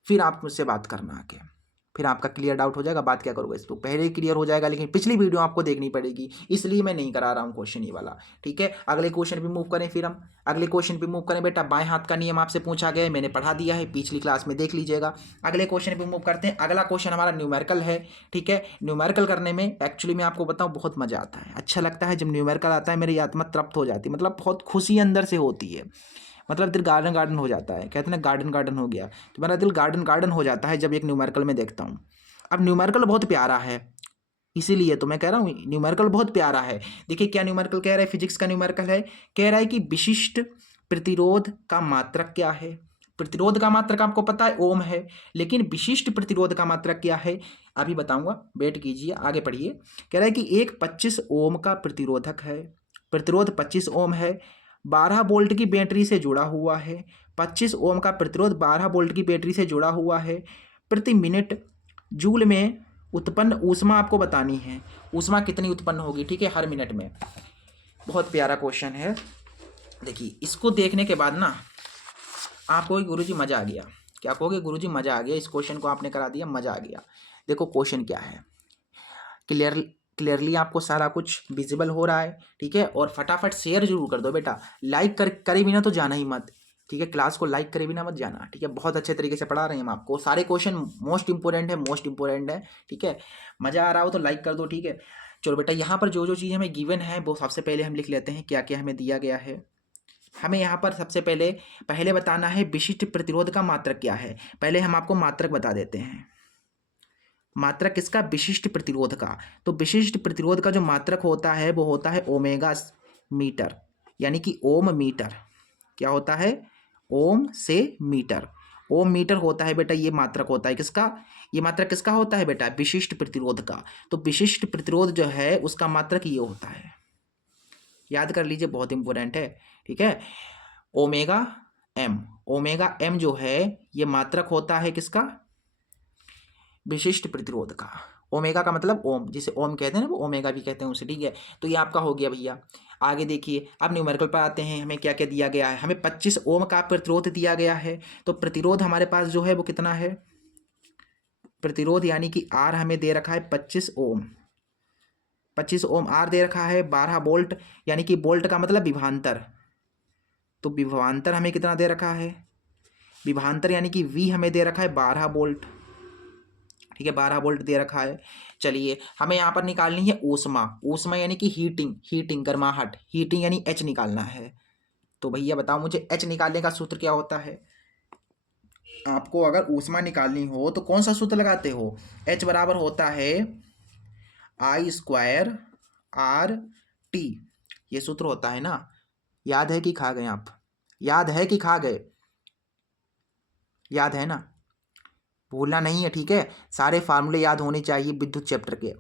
फिर आप मुझसे बात करना आके, फिर आपका क्लियर डाउट हो जाएगा। बात क्या करोगे इस तो पहले ही क्लियर हो जाएगा, लेकिन पिछली वीडियो आपको देखनी पड़ेगी, इसलिए मैं नहीं करा रहा हूँ क्वेश्चन ये वाला। ठीक है, अगले क्वेश्चन पे मूव करें। फिर हम अगले क्वेश्चन पे मूव करें बेटा, बाएं हाथ का नियम आपसे पूछा गया है, मैंने पढ़ा दिया है, पिछली क्लास में देख लीजिएगा। अगले क्वेश्चन पे मूव करते हैं। अगला क्वेश्चन हमारा न्यूमेरिकल है। ठीक है, न्यूमेरिकल करने में एक्चुअली मैं आपको बताऊँ बहुत मजा आता है, अच्छा लगता है जब न्यूमेरिकल आता है, मेरी आत्मा तृप्त हो जाती है, मतलब बहुत खुशी अंदर से होती है, मतलब दिल गार्डन गार्डन हो जाता है, कहते हैं ना गार्डन गार्डन हो गया, तो मेरा दिल गार्डन गार्डन हो जाता है जब एक न्यूमेरिकल में देखता हूँ। अब न्यूमेरिकल बहुत प्यारा है, इसीलिए तो मैं कह रहा हूँ न्यूमेरिकल बहुत प्यारा है। देखिए क्या न्यूमेरिकल कह रहा है, फिजिक्स का न्यूमेरिकल है, कह रहा है कि विशिष्ट प्रतिरोध का मात्रक क्या है। प्रतिरोध का मात्रक आपको पता है ओम है, लेकिन विशिष्ट प्रतिरोध का मात्रक क्या है अभी बताऊंगा, वेट कीजिए, आगे पढ़िए। कह रहा है कि एक 25 ओम का प्रतिरोधक है, प्रतिरोध 25 ओम है, 12 वोल्ट की बैटरी से जुड़ा हुआ है, 25 ओम का प्रतिरोध 12 वोल्ट की बैटरी से जुड़ा हुआ है, प्रति मिनट जूल में उत्पन्न ऊष्मा आपको बतानी है, ऊष्मा कितनी उत्पन्न होगी, ठीक है, हर मिनट में। बहुत प्यारा क्वेश्चन है। देखिए इसको देखने के बाद ना आप कहोगे गुरुजी मज़ा आ गया, क्या कहोगे गुरुजी मज़ा आ गया, इस क्वेश्चन को आपने करा दिया, मज़ा आ गया। देखो क्वेश्चन क्या है, क्लियरली आपको सारा कुछ विजिबल हो रहा है। ठीक है, और फटाफट शेयर जरूर कर दो बेटा, लाइक करे बिना तो जाना ही मत। ठीक है, क्लास को लाइक करे बिना मत जाना। ठीक है, बहुत अच्छे तरीके से पढ़ा रहे हैं हम आपको, सारे क्वेश्चन मोस्ट इंपॉर्टेंट है। ठीक है, मज़ा आ रहा हो तो लाइक कर दो। ठीक है, चलो बेटा यहाँ पर जो जो चीज़ हमें गिवन है वो सबसे पहले हम लिख लेते हैं, क्या क्या हमें दिया गया है। हमें यहाँ पर सबसे पहले बताना है विशिष्ट प्रतिरोध का मात्रक क्या है। पहले हम आपको मात्रक बता देते हैं, मात्रक किसका, विशिष्ट प्रतिरोध का। तो विशिष्ट प्रतिरोध का जो मात्रक होता है वो होता है ओमेगा मीटर, यानी कि ओम मीटर। क्या होता है, ओम से मीटर, ओम मीटर होता है बेटा, ये मात्रक होता है किसका, ये मात्रक किसका होता है बेटा, विशिष्ट प्रतिरोध का। तो विशिष्ट प्रतिरोध जो है उसका मात्रक ये होता है, याद कर लीजिए, बहुत इंपॉर्टेंट है। ठीक है, ओमेगा एम जो है ये मात्रक होता है किसका, विशिष्ट प्रतिरोध का। ओमेगा का मतलब ओम, जिसे ओम कहते हैं ना वो ओमेगा भी कहते हैं उसे। ठीक है, तो ये आपका हो गया भैया। आगे देखिए, अब न्यूमेरिकल पर आते हैं, हमें क्या क्या दिया गया है। हमें 25 ओम का प्रतिरोध दिया गया है, तो प्रतिरोध हमारे पास जो है वो कितना है, प्रतिरोध यानी कि आर हमें दे रखा है 25 ओम, 25 ओम आर दे रखा है, 12 वोल्ट, यानी कि वोल्ट का मतलब विभवांतर, तो विभवांतर हमें कितना दे रखा है, विभवांतर यानी कि V हमें दे रखा है 12 वोल्ट, ठीक है 12 वोल्ट दे रखा है। चलिए हमें यहाँ पर निकालनी है ऊष्मा, ऊष्मा यानी कि हीटिंग गर्माहट, हीटिंग यानी H निकालना है। तो भैया बताओ मुझे H निकालने का सूत्र क्या होता है। आपको अगर ऊष्मा निकालनी हो तो कौन सा सूत्र लगाते हो, H बराबर होता है I² RT, ये सूत्र होता है ना। याद है कि खा गए आप, याद है कि खा गए, याद है ना, भूलना नहीं है, ठीक है। सारे फार्मूले याद होने चाहिए विद्युत चैप्टर के,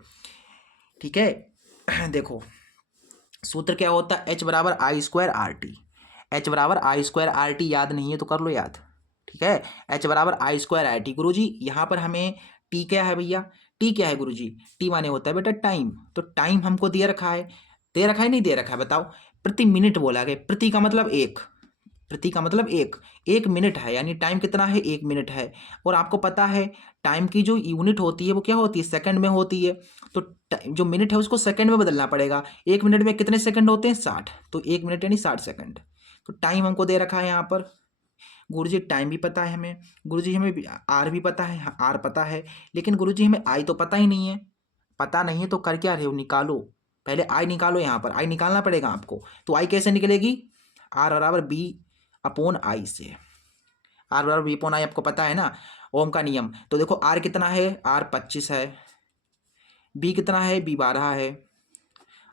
ठीक है। देखो सूत्र क्या होता है, H बराबर I² RT, H बराबर I² RT याद नहीं है तो कर लो याद, ठीक है। H बराबर I² RT। गुरुजी यहाँ पर हमें T क्या है भैया, T क्या है गुरुजी, T माने होता है बेटा टाइम, तो टाइम हमको दे रखा है, दे रखा है नहीं दे रखा है बताओ, प्रति मिनट बोला गया, प्रति का मतलब एक, प्रति का मतलब एक मिनट है, यानी टाइम कितना है 1 मिनट है। और आपको पता है टाइम की जो यूनिट होती है वो क्या होती है, सेकंड में होती है, तो जो मिनट है उसको सेकंड में बदलना पड़ेगा। 1 मिनट में कितने सेकंड होते हैं 60, तो 1 मिनट यानी 60 सेकंड। तो टाइम हमको दे रखा है यहाँ पर। गुरुजी टाइम भी पता है हमें, गुरुजी हमें आर भी पता है, आर पता है, लेकिन गुरुजी हमें आई तो पता ही नहीं है। पता नहीं है तो कर क्या रहे हो, निकालो, पहले आई निकालो, यहाँ पर आई निकालना पड़ेगा आपको। तो आई कैसे निकलेगी, आर बराबर बी अपॉन आई से, आर बराबर बी अपॉन आई आपको पता है ना, ओम का नियम। तो देखो आर कितना है, आर 25 है, बी कितना है, बी 12 है,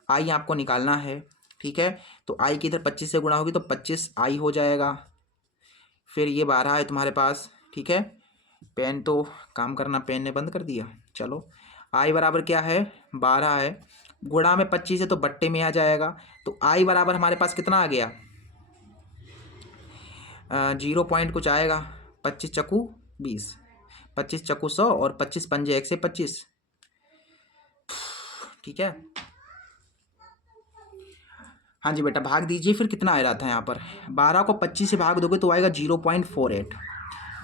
आई आपको निकालना है, ठीक है। तो आई की इधर 25 से गुणा होगी तो 25 आई हो जाएगा, फिर ये 12 है तुम्हारे पास, ठीक है। पेन तो काम करना, पेन ने बंद कर दिया, चलो। आई बराबर क्या है 12 है, गुणा में 25 है तो बट्टे में आ जाएगा। तो आई बराबर हमारे पास कितना आ गया, 0 पॉइंट कुछ आएगा, 25 चक्कू 20, 25 चक्कू 100 और 25 पंजे 1 से 25, ठीक है। हाँ जी बेटा भाग दीजिए, फिर कितना आ रहा था यहाँ पर, 12 को 25 से भाग दोगे तो आएगा 0.48।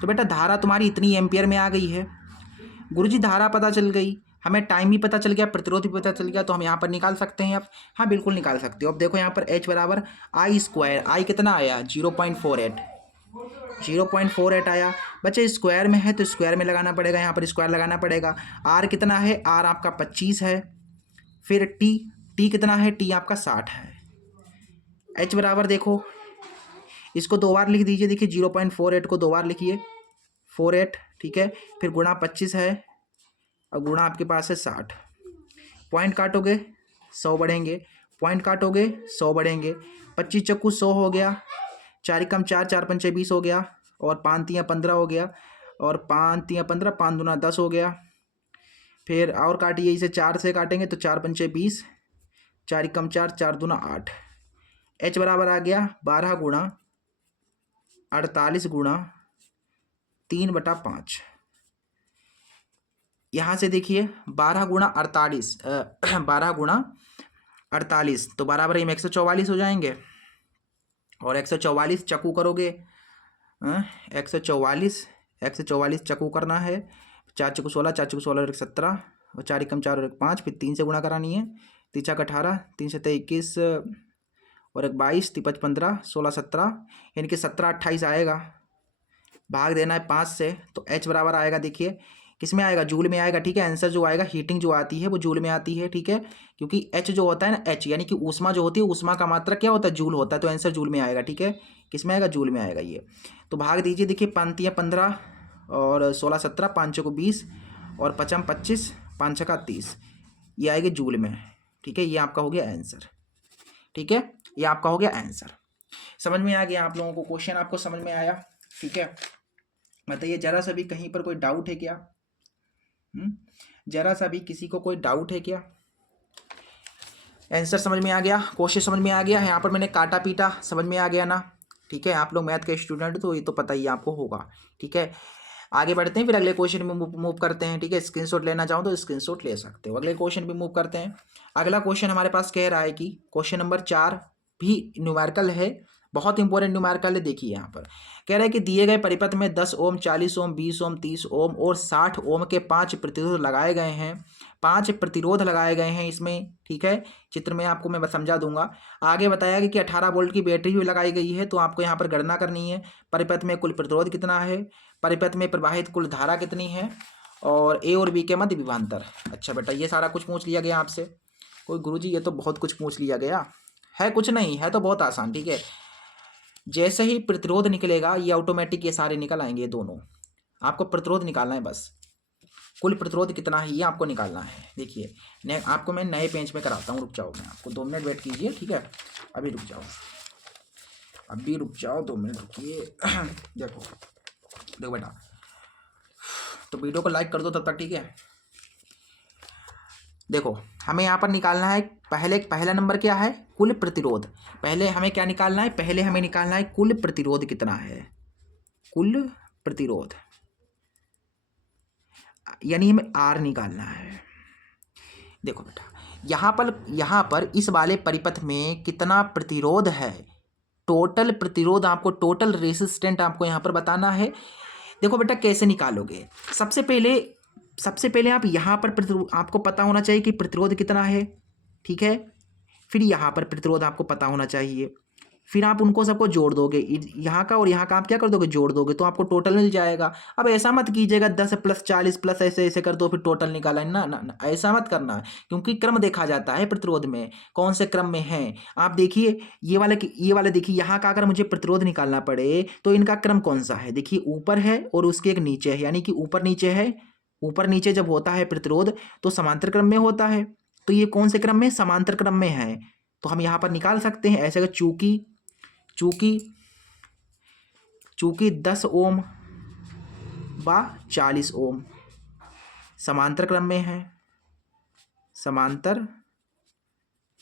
तो बेटा धारा तुम्हारी इतनी एम्पियर में आ गई है। गुरुजी धारा पता चल गई, हमें टाइम भी पता चल गया, प्रतिरोध भी पता चल गया, तो हम यहाँ पर निकाल सकते हैं अब। हाँ बिल्कुल निकाल सकते हो। अब देखो यहाँ पर H बराबर I², आई कितना आया 0.48, 0.48 आया। बच्चे स्क्वायर में है तो स्क्वायर में लगाना पड़ेगा, यहाँ पर स्क्वायर लगाना पड़ेगा। R कितना है, R आपका 25 है, फिर T कितना है, T आपका 60 है। H बराबर देखो इसको 2 बार लिख दीजिए, देखिए 0.48 को 2 बार लिखिए, 48, ठीक है। फिर गुणा 25 है और गुणा आपके पास है 60, पॉइंट काटोगे 100 बढ़ेंगे, पॉइंट काटोगे 100 बढ़ेंगे, 25 चक्कू 100 हो गया, 4 कम 4, 4 पंचे 20 हो गया, और 5 तियाँ 15 हो गया, और 5 तियाँ 15, 5 दूना 10 हो गया। फिर और काटिए, इसे 4 से काटेंगे तो 4 पंचे 20, 4 कम 4, 4 दूना 8। H बराबर आ गया 12 गुणा 48 गुणा 3/5। यहाँ से देखिए 12 गुणा 48, 12 गुणा 48 तो बराबर ही 144 हो जाएंगे, और 144 चक्कू करोगे, 144 चक्कू करना है, 4 चक्कू 16, 4 चक्कू 16 और 1 17, और 4 कम 4 और 1 5, फिर 3 से गुणा करानी है, 3 छक 18, 3 से 21 और 1 22, 5 15, 16 17, यानी कि 17 28 आएगा। भाग देना है 5 से, तो H बराबर आएगा, देखिए किस में आएगा, जूल में आएगा, ठीक है। आंसर जो आएगा, हीटिंग जो आती है वो जूल में आती है, ठीक है, क्योंकि H जो होता है ना, H यानी कि ऊष्मा जो होती है, ऊष्मा का मात्रा क्या होता है, जूल होता है, तो आंसर जूल में आएगा, ठीक है। किस में आएगा, जूल में आएगा ये। तो भाग दीजिए, देखिए 5 तियाँ 15 और 16 17, 5 को 20 और 5 25, 5 छक्का 30, ये आएगी जूल में, ठीक है। ये आपका हो गया आंसर, ठीक है, ये आपका हो गया आंसर। समझ में आ गया आप लोगों को, क्वेश्चन आपको समझ में आया, ठीक है। बताइए जरा सा भी कहीं पर कोई डाउट है क्या, जरा सा भी किसी को कोई डाउट है क्या। आंसर समझ में आ गया, क्वेश्चन समझ में आ गया, यहाँ पर मैंने काटा पीटा, समझ में आ गया ना, ठीक है। आप लोग मैथ के स्टूडेंट तो ये तो पता ही आपको होगा, ठीक है। आगे बढ़ते हैं, फिर अगले क्वेश्चन में मूव करते हैं, ठीक है। स्क्रीनशॉट लेना चाहो तो स्क्रीनशॉट ले सकते हो। अगले क्वेश्चन पे मूव करते हैं। अगला क्वेश्चन हमारे पास कह रहा है कि क्वेश्चन नंबर 4 भी न्यूमेरिकल है, बहुत इंपॉर्टेंट न्यूमेरिकल है। देखिए यहाँ पर कह रहा है कि दिए गए परिपथ में 10 ओम, 40 ओम, 20 ओम, 30 ओम और 60 ओम के 5 प्रतिरोध लगाए गए हैं। 5 प्रतिरोध लगाए गए हैं इसमें, ठीक है। चित्र में आपको मैं समझा दूंगा। आगे बताया कि 18 वोल्ट की बैटरी भी लगाई गई है, तो आपको यहाँ पर गणना करनी है। परिपथ में कुल प्रतिरोध कितना है, परिपथ में प्रवाहित कुल धारा कितनी है, और ए और बी के मध्य विभवांतर। अच्छा बेटा, ये सारा कुछ पूछ लिया गया आपसे। कोई गुरुजी ये तो बहुत कुछ पूछ लिया गया है, कुछ नहीं है तो बहुत आसान, ठीक है। जैसे ही प्रतिरोध निकलेगा ये ऑटोमेटिक ये सारे निकल आएंगे, ये दोनों। आपको प्रतिरोध निकालना है बस, कुल प्रतिरोध कितना है ये आपको निकालना है। देखिए आपको मैं नए पेज में कराता हूँ, रुक जाओ, मैं आपको 2 मिनट वेट कीजिए, ठीक है। अभी रुक जाओ, अभी रुक जाओ, 2 मिनट रुकिए। देखो देखो बेटा, तो वीडियो को लाइक कर दो तब तक, ठीक है। देखो हमें यहाँ पर निकालना है, पहला नंबर क्या है, कुल प्रतिरोध। पहले हमें क्या निकालना है, पहले हमें निकालना है कुल प्रतिरोध कितना है, कुल प्रतिरोध, यानी हमें आर निकालना है। देखो बेटा, यहाँ पर इस वाले परिपथ में कितना प्रतिरोध है, टोटल प्रतिरोध आपको, टोटल रेसिस्टेंट आपको यहाँ पर बताना है। देखो बेटा कैसे निकालोगे, सबसे पहले आप यहाँ पर प्रतिरोध आपको पता होना चाहिए कि प्रतिरोध कितना है, ठीक है। फिर यहाँ पर प्रतिरोध आपको पता होना चाहिए, फिर आप उनको सबको जोड़ दोगे, यहाँ का और यहाँ का आप क्या कर दोगे, जोड़ दोगे, तो आपको टोटल मिल जाएगा। अब ऐसा मत कीजिएगा 10 + 40 प्लस ऐसे ऐसे कर दो फिर टोटल निकाला, ना ना ना, ऐसा मत करना, क्योंकि क्रम देखा जाता है प्रतिरोध में, कौन से क्रम में है। आप देखिए ये वाले देखिए, यहाँ का अगर मुझे प्रतिरोध निकालना पड़े तो इनका क्रम कौन सा है, देखिए ऊपर है और उसके एक नीचे है, यानी कि ऊपर नीचे है। ऊपर नीचे जब होता है प्रतिरोध तो समांतर क्रम में होता है, तो ये कौन से क्रम में, समांतर क्रम में है। तो हम यहाँ पर निकाल सकते हैं ऐसे, चूंकि 10 ओम व 40 ओम समांतर क्रम में है, समांतर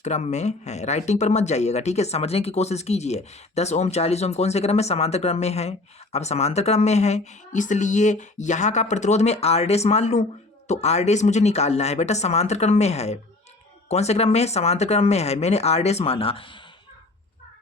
क्रम में है। राइटिंग पर मत जाइएगा, ठीक है, समझने की कोशिश कीजिए। 10 ओम 40 ओम कौन से क्रम में, समांतर क्रम में है। अब समांतर क्रम में है, इसलिए यहाँ का प्रतिरोध में आर डैश मान लूँ, तो आर डैश मुझे निकालना है बेटा, समांतर क्रम में है। कौन से क्रम में है, समांतर क्रम में है, मैंने आर डैश माना।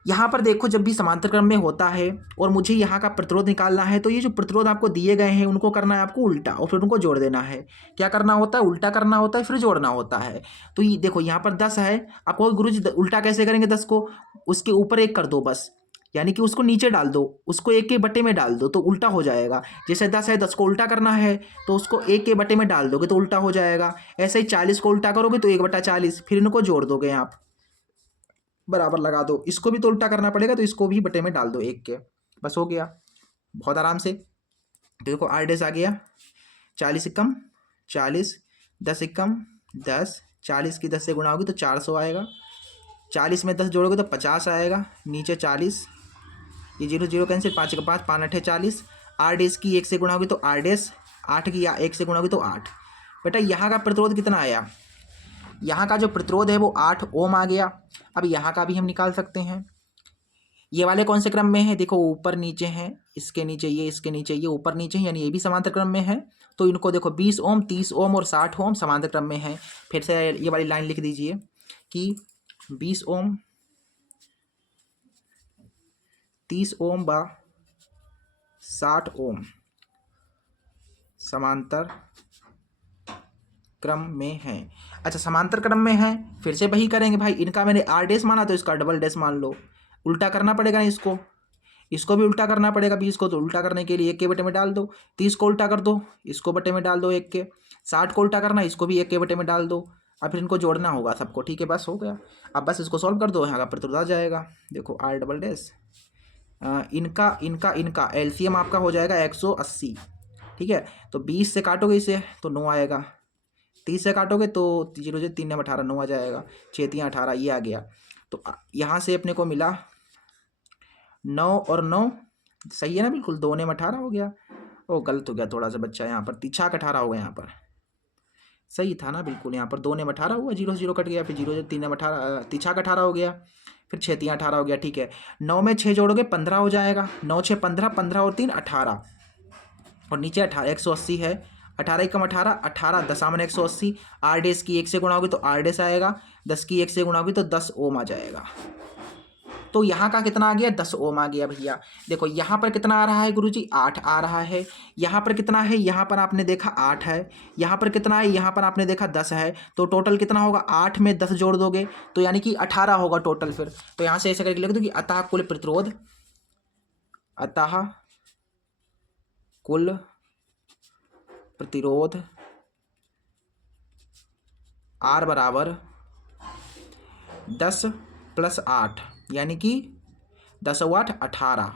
यहाँ पर देखो जब भी समांतर क्रम में होता है और मुझे यहाँ का प्रतिरोध निकालना है, तो ये जो प्रतिरोध आपको दिए गए हैं उनको करना है आपको उल्टा, और फिर उनको जोड़ देना है। क्या करना होता है, उल्टा करना होता है, फिर जोड़ना होता है। तो ये देखो यहाँ पर 10 है, आपको गुरुजी उल्टा कैसे करेंगे, 10 को उसके ऊपर 1 कर दो बस, यानी कि उसको नीचे डाल दो, उसको 1 के बटे में डाल दो तो उल्टा हो जाएगा। जैसे 10 है, 10 को उल्टा करना है तो उसको 1 के बटे में डाल दोगे तो उल्टा हो जाएगा। ऐसे ही 40 को उल्टा करोगे तो 1/40, फिर इनको जोड़ दोगे, आप बराबर लगा दो। इसको भी तो उल्टा करना पड़ेगा, तो इसको भी बटे में डाल दो 1 के, बस हो गया बहुत आराम से। देखो आर डैश आ गया, 40 एकम 40, 10 एकम 10, 40 की 10 से गुणा होगी तो 400 आएगा। 40 में 10 जोड़ोगे तो 50 आएगा, नीचे 40, ये 0 0 कैंसिल, 5 का 5, 5 8 40। आर डैश की 1 से गुणा होगी तो आर डैश, 8 की 1 से गुणा होगी तो 8। बेटा यहाँ का प्रतिरोध कितना आया, यहाँ का जो प्रतिरोध है वो 8 ओम आ गया। अब यहाँ का भी हम निकाल सकते हैं। ये वाले कौन से क्रम में है, देखो ऊपर नीचे हैं, इसके नीचे ये, इसके नीचे ये, ऊपर नीचे है, यानी ये भी समांतर क्रम में है। तो इनको देखो 20 ओम 30 ओम और 60 ओम समांतर क्रम में है। फिर से ये वाली लाइन लिख दीजिए कि 20 ओम 30 ओम व 60 ओम समांतर क्रम में है। अच्छा समांतर क्रम में है, फिर से वही करेंगे भाई, इनका मैंने आर डैश माना तो इसका डबल डैश मान लो, उल्टा करना पड़ेगा ना, इसको भी उल्टा करना पड़ेगा। 20 को तो उल्टा करने के लिए 1 के बटे में डाल दो, 30 को उल्टा कर दो, इसको बटे में डाल दो 1 के, 60 को उल्टा करना, इसको भी 1 के बटे में डाल दो। अब फिर इनको जोड़ना होगा सबको, ठीक है, बस हो गया। अब बस इसको सॉल्व कर दो, यहाँ का प्रतिरोध आ जाएगा। देखो आर डबल डैश, इनका एलसीएम आपका हो जाएगा 180, ठीक है। तो 20 से काटोगे इसे तो 9 आएगा, 30 से काटोगे तो 0 से 3 में 18, 9 आ जाएगा, 6 3 18, ये आ गया। तो यहाँ से अपने को मिला 9 और 9 सही है ना, बिल्कुल 2 ने 18 हो गया। ओ गलत हो गया थोड़ा सा बच्चा, यहाँ पर 6 18 हो गया, यहाँ पर सही था ना बिल्कुल, यहाँ पर 2 ने 18 हुआ, 0 0 कट गया, फिर 0 से 3 में 18, 6 18 हो गया, फिर 6 3 18 हो गया, ठीक है। 9 में 6 जोड़ोगे 15 हो जाएगा, 9 6 15, 15 और 3 18, और नीचे 18 180 है, 18 कम 18 18, 10 180। आर डैश की 1 से गुणा होगी तो आर डैश आएगा, 10 की 1 से गुणा होगी तो 10 ओम आ जाएगा। तो यहाँ का कितना आ गया 10 ओम आ गया भैया। देखो यहाँ पर कितना आ रहा है गुरुजी 8 आ रहा है, यहाँ पर कितना है, यहाँ पर आपने देखा 8 है, यहाँ पर कितना है, यहाँ पर आपने देखा 10 है, तो टोटल कितना होगा 8 में 10 जोड़ दोगे तो यानी कि 18 होगा टोटल। फिर तो यहाँ से ऐसे करके लिख दो कि अतः कुल प्रतिरोध, अतः कुल प्रतिरोध R बराबर 10 + 8 यानी कि 10 × 8 18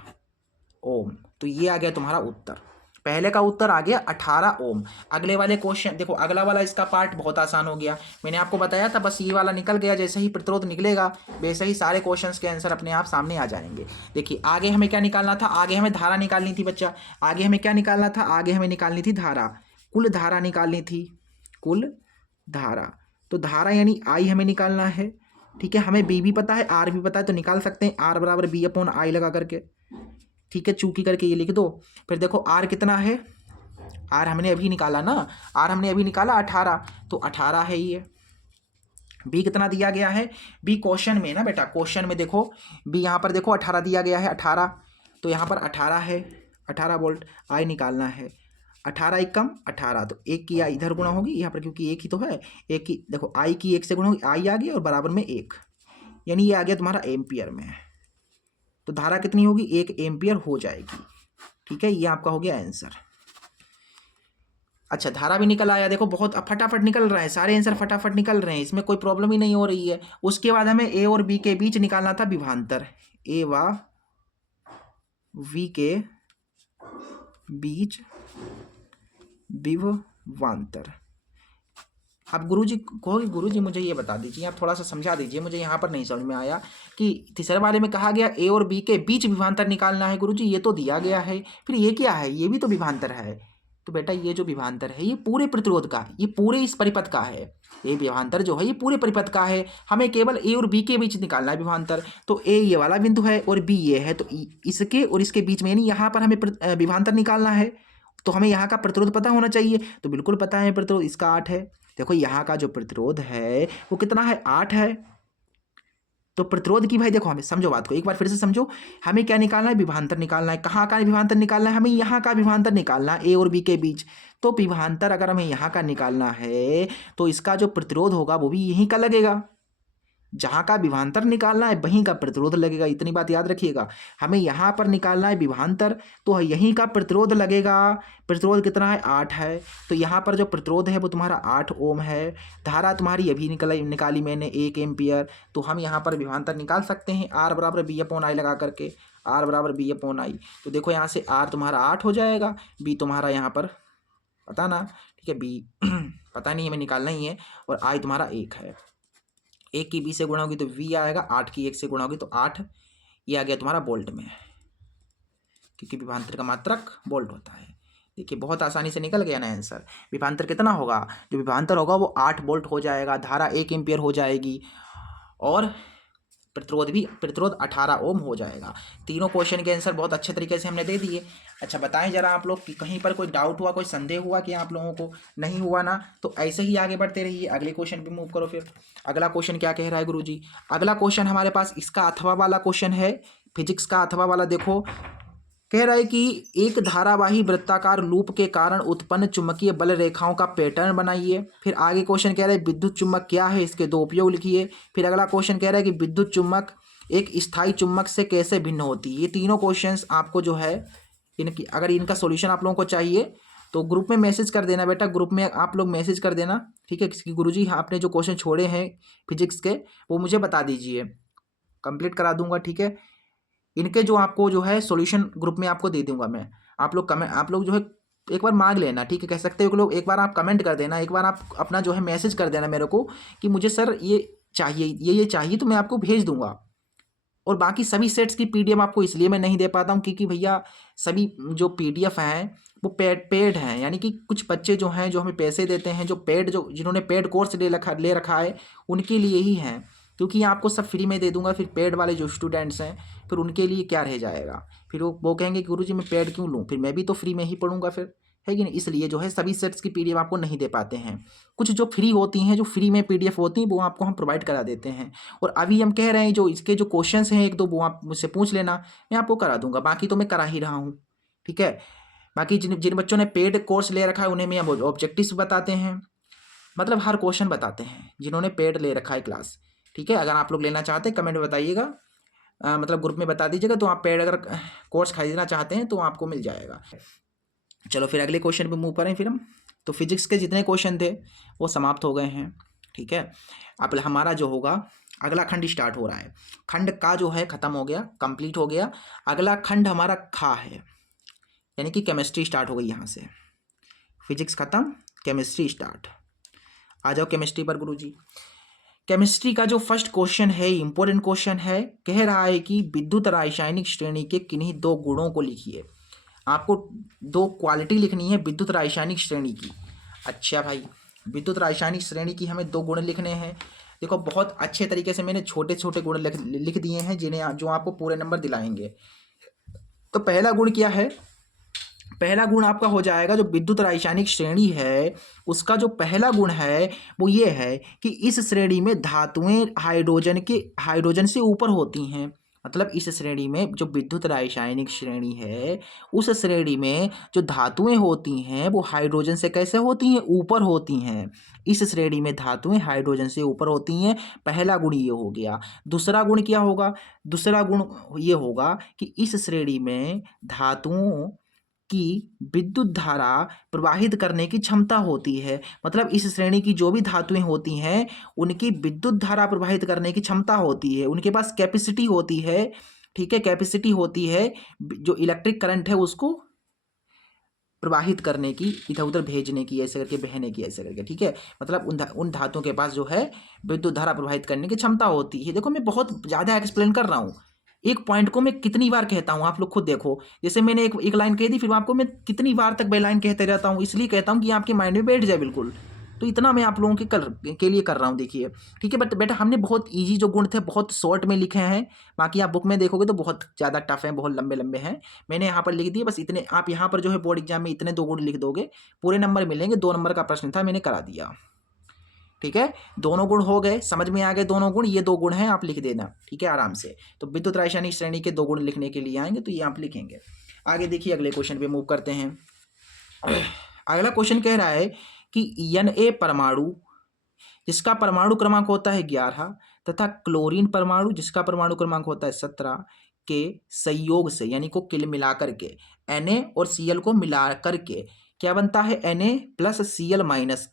ओम। तो ये आ गया तुम्हारा उत्तर। पहले का उत्तर आ गया 18 ओम। अगले वाले क्वेश्चन देखो, अगला वाला इसका पार्ट बहुत आसान हो गया, मैंने आपको बताया था, बस ये वाला निकल गया। जैसे ही प्रतिरोध निकलेगा वैसे ही सारे क्वेश्चंस के आंसर अपने आप सामने आ जाएंगे। देखिए आगे हमें क्या निकालना था, आगे हमें धारा निकालनी थी बच्चा। आगे हमें क्या निकालना था, आगे हमें निकालनी थी धारा, कुल धारा निकालनी थी, कुल धारा। तो धारा यानी आई हमें निकालना है, ठीक है। हमें बी भी पता है, आर भी पता है, तो निकाल सकते हैं आर बराबर B/I लगा करके, ठीक है, चूकी करके ये लिख दो। फिर देखो आर कितना है, आर हमने अभी निकाला ना, आर हमने अभी निकाला 18, तो 18 है ये। बी कितना दिया गया है, बी क्वेश्चन में ना बेटा, क्वेश्चन में देखो बी यहाँ पर देखो 18 दिया गया है, 18, तो यहाँ पर 18 है, 18 वोल्ट। आई निकालना है, 18 एकम 18, तो एक की इधर गुणा होगी यहाँ पर, क्योंकि एक ही तो है, एक की देखो आई की 1 से गुणा होगी, आई आ गई और बराबर में 1, यानी ये आ गया तुम्हारा एम्पियर में। तो धारा कितनी होगी, 1 एम्पियर हो जाएगी, ठीक है। ये आपका हो गया आंसर। अच्छा धारा भी निकल आया, देखो बहुत फटाफट निकल रहा है, सारे आंसर फटाफट निकल रहे हैं, इसमें कोई प्रॉब्लम ही नहीं हो रही है। उसके बाद हमें ए और बी के बीच निकालना था विभवांतर, ए व वी के बीच विभवांतर। अब गुरुजी कहोगे गुरुजी मुझे ये बता दीजिए, आप थोड़ा सा समझा दीजिए, मुझे यहाँ पर नहीं समझ में आया कि तीसरे वाले में कहा गया ए और बी के बीच विभवांतर निकालना है। गुरुजी ये तो दिया गया है, फिर ये क्या है, ये भी तो विभवांतर है। तो बेटा ये जो विभवांतर है ये पूरे प्रतिरोध का, ये पूरे इस परिपथ का है, ये विभवांतर जो है ये पूरे परिपथ का है। हमें केवल ए और बी के बीच निकालना है विभवांतर। तो ए ये वाला बिंदु है और बी ये है, तो इसके और इसके बीच में यानी यहाँ पर हमें विभवांतर निकालना है। तो हमें यहाँ का प्रतिरोध पता होना चाहिए, तो बिल्कुल पता है प्रतिरोध इसका 8 है। देखो यहाँ का जो प्रतिरोध है वो कितना है, 8 है। तो प्रतिरोध की भाई देखो, हमें समझो बात को, एक बार फिर से समझो, हमें क्या निकालना है, विभवांतर निकालना है। कहाँ का विभवांतर निकालना है, हमें यहाँ का विभवांतर निकालना है ए और बी के बीच। तो विभवांतर अगर हमें यहाँ का निकालना है तो इसका जो प्रतिरोध होगा वो भी यहीं का लगेगा। जहाँ का विभवांतर निकालना है वहीं का प्रतिरोध लगेगा, इतनी बात याद रखिएगा। हमें यहाँ पर निकालना है विभवांतर, तो यहीं का प्रतिरोध लगेगा। प्रतिरोध कितना है, 8 है। तो यहाँ पर जो प्रतिरोध है वो तुम्हारा 8 ओम है। धारा तुम्हारी अभी निकाली मैंने 1 एम्पियर। तो हम यहाँ पर विभवांतर निकाल सकते हैं, आर बराबर B/I लगा करके, आर बराबर B/I। तो देखो यहाँ से आर तुम्हारा 8 हो जाएगा, बी तुम्हारा यहाँ पर पता ना, ठीक है, बी पता नहीं हमें निकालना ही है, और आई तुम्हारा 1 है। 1 की 20 से गुणा होगी तो वी आएगा, 8 की 1 से गुणा होगी तो 8, ये आ गया तुम्हारा वोल्ट में, क्योंकि विभवांतर का मात्रक वोल्ट होता है। देखिए बहुत आसानी से निकल गया ना आंसर। विभवांतर कितना होगा, जो विभवांतर होगा वो 8 वोल्ट हो जाएगा, धारा 1 एम्पियर हो जाएगी, और प्रतिरोध 18 ओम हो जाएगा। तीनों क्वेश्चन के आंसर बहुत अच्छे तरीके से हमने दे दिए। अच्छा बताएं जरा आप लोग कि कहीं पर कोई डाउट हुआ, कोई संदेह हुआ कि आप लोगों को, नहीं हुआ ना, तो ऐसे ही आगे बढ़ते रहिए, अगले क्वेश्चन पे मूव करो। फिर अगला क्वेश्चन क्या कह रहा है गुरुजी, अगला क्वेश्चन हमारे पास इसका अथवा वाला क्वेश्चन है, फिजिक्स का अथवा वाला। देखो कह रहा है कि एक धारावाही वृत्ताकार लूप के कारण उत्पन्न चुंबकीय बल रेखाओं का पैटर्न बनाइए। फिर आगे क्वेश्चन कह रहा है विद्युत चुम्बक क्या है, इसके 2 उपयोग लिखिए। फिर अगला क्वेश्चन कह रहा है कि विद्युत चुम्बक एक स्थायी चुम्बक से कैसे भिन्न होती है। ये तीनों क्वेश्चंस आपको जो है इनकी, अगर इनका सॉल्यूशन आप लोगों को चाहिए तो ग्रुप में मैसेज कर देना बेटा, ग्रुप में आप लोग मैसेज कर देना, ठीक है। किसी गुरुजी आपने जो क्वेश्चन छोड़े हैं फिजिक्स के वो मुझे बता दीजिए, कंप्लीट करा दूंगा, ठीक है। इनके जो आपको जो है सॉल्यूशन ग्रुप में आपको दे दूंगा मैं। आप लोग जो है एक बार मांग लेना, ठीक है, कह सकते हो लोग, एक बार आप कमेंट कर देना, एक बार आप अपना जो है मैसेज कर देना मेरे को कि मुझे सर ये चाहिए, ये चाहिए, तो मैं आपको भेज दूंगा। और बाकी सभी सेट्स की PDF आपको इसलिए मैं नहीं दे पाता हूँ क्योंकि भैया सभी जो PDF हैं वो पेड हैं, यानी कि कुछ बच्चे जो हैं जो हमें पैसे देते हैं, जो जिन्होंने पेड कोर्स ले रखा है उनके लिए ही हैं, क्योंकि आपको सब फ्री में दे दूंगा। फिर पेड वाले जो स्टूडेंट्स हैं फिर उनके लिए क्या रह जाएगा, फिर वो कहेंगे कि गुरुजी मैं पेड क्यों लूँ, फिर मैं भी तो फ्री में ही पढ़ूंगा फिर, है कि नहीं, इसलिए जो है सभी सेट्स की पीडीएफ आपको नहीं दे पाते हैं। कुछ जो फ्री होती हैं, जो फ्री में पीडीएफ होती हैं, वो आपको हम प्रोवाइड करा देते हैं। और अभी हम कह रहे हैं जो इसके जो क्वेश्चंस हैं एक दो वो आप मुझसे पूछ लेना, मैं आपको करा दूंगा, बाकी तो मैं करा ही रहा हूँ। ठीक है, बाकी जिन जिन बच्चों ने पेड कोर्स ले रखा है उन्हें मैं अब ऑब्जेक्टिव्स बताते हैं, मतलब हर क्वेश्चन बताते हैं जिन्होंने पेड ले रखा है क्लास। ठीक है, अगर आप लोग लेना चाहते हैं कमेंट में बताइएगा, मतलब ग्रुप में बता दीजिएगा, तो आप पेड अगर कोर्स खरीदना चाहते हैं तो आपको मिल जाएगा। चलो फिर अगले क्वेश्चन पे मूव करें फिर हम। तो फिजिक्स के जितने क्वेश्चन थे वो समाप्त हो गए हैं। ठीक है, अब हमारा जो होगा अगला खंड स्टार्ट हो रहा है। खंड का जो है खत्म हो गया, कंप्लीट हो गया। अगला खंड हमारा खा है, यानी कि केमिस्ट्री स्टार्ट हो गई यहाँ से। फिजिक्स खत्म, केमिस्ट्री स्टार्ट। आ जाओ केमिस्ट्री पर गुरुजी। केमिस्ट्री का जो फर्स्ट क्वेश्चन है इंपॉर्टेंट क्वेश्चन है, कह रहा है कि विद्युत रासायनिक श्रेणी के किन्हीं दो गुणों को लिखिए। आपको दो क्वालिटी लिखनी है विद्युत रासायनिक श्रेणी की। अच्छा भाई, विद्युत रासायनिक श्रेणी की हमें दो गुण लिखने हैं। देखो बहुत अच्छे तरीके से मैंने छोटे छोटे गुण लिख दिए हैं जिन्हें जो आपको पूरे नंबर दिलाएंगे। तो पहला गुण क्या है, पहला गुण आपका हो जाएगा जो विद्युत रासायनिक श्रेणी है उसका जो पहला गुण है वो ये है कि इस श्रेणी में धातुएं हाइड्रोजन से ऊपर होती हैं। मतलब इस श्रेणी में जो विद्युत रासायनिक श्रेणी है उस श्रेणी में जो धातुएं होती हैं वो हाइड्रोजन से कैसे होती हैं, ऊपर होती हैं। इस श्रेणी में धातुएं हाइड्रोजन से ऊपर होती हैं, पहला गुण ये हो गया। दूसरा गुण क्या होगा, दूसरा गुण ये होगा कि इस श्रेणी में धातुओं की विद्युत धारा प्रवाहित करने की क्षमता होती है। मतलब इस श्रेणी की जो भी धातुएं होती हैं उनकी विद्युत धारा प्रवाहित करने की क्षमता होती है, उनके पास कैपेसिटी होती है। ठीक है, कैपेसिटी होती है जो इलेक्ट्रिक करंट है उसको प्रवाहित करने की, इधर उधर भेजने की, ऐसे करके बहने की, ऐसे करके। ठीक है, मतलब उन धातुओं के पास जो है विद्युत धारा प्रवाहित करने की क्षमता होती है। देखो मैं बहुत ज़्यादा एक्सप्लेन कर रहा हूँ, एक पॉइंट को मैं कितनी बार कहता हूँ आप लोग खुद देखो। जैसे मैंने एक लाइन कह दी, फिर आपको मैं कितनी बार तक वह लाइन कहते रहता हूँ, इसलिए कहता हूँ कि आपके माइंड में बैठ जाए बिल्कुल। तो इतना मैं आप लोगों के लिए कर रहा हूँ, देखिए। ठीक है, बट बेटा हमने बहुत ईजी जो गुण थे बहुत शॉर्ट में लिखे हैं, बाकी आप बुक में देखोगे तो बहुत ज़्यादा टफ हैं, बहुत लंबे लंबे हैं। मैंने यहाँ पर लिख दिए बस इतने। आप यहाँ पर जो है बोर्ड एग्जाम में इतने दो गुण लिख दोगे, पूरे नंबर मिलेंगे। 2 नंबर का प्रश्न था, मैंने करा दिया। ठीक है, दोनों गुण हो गए, समझ में आ गए दोनों गुण, ये 2 गुण हैं, आप लिख देना। ठीक है, आराम से। तो विद्युत रासायनिक श्रेणी के 2 गुण लिखने के लिए आएंगे तो ये आप लिखेंगे। आगे देखिए अगले क्वेश्चन पे मूव करते हैं। अगला क्वेश्चन कह रहा है कि Na परमाणु जिसका परमाणु क्रमांक होता है 11 तथा क्लोरीन परमाणु जिसका परमाणु क्रमांक होता है 17 के संयोग से, यानी को किल मिला करके, Na और Cl को मिला करके क्या बनता है, Na प्लस Cl माइनस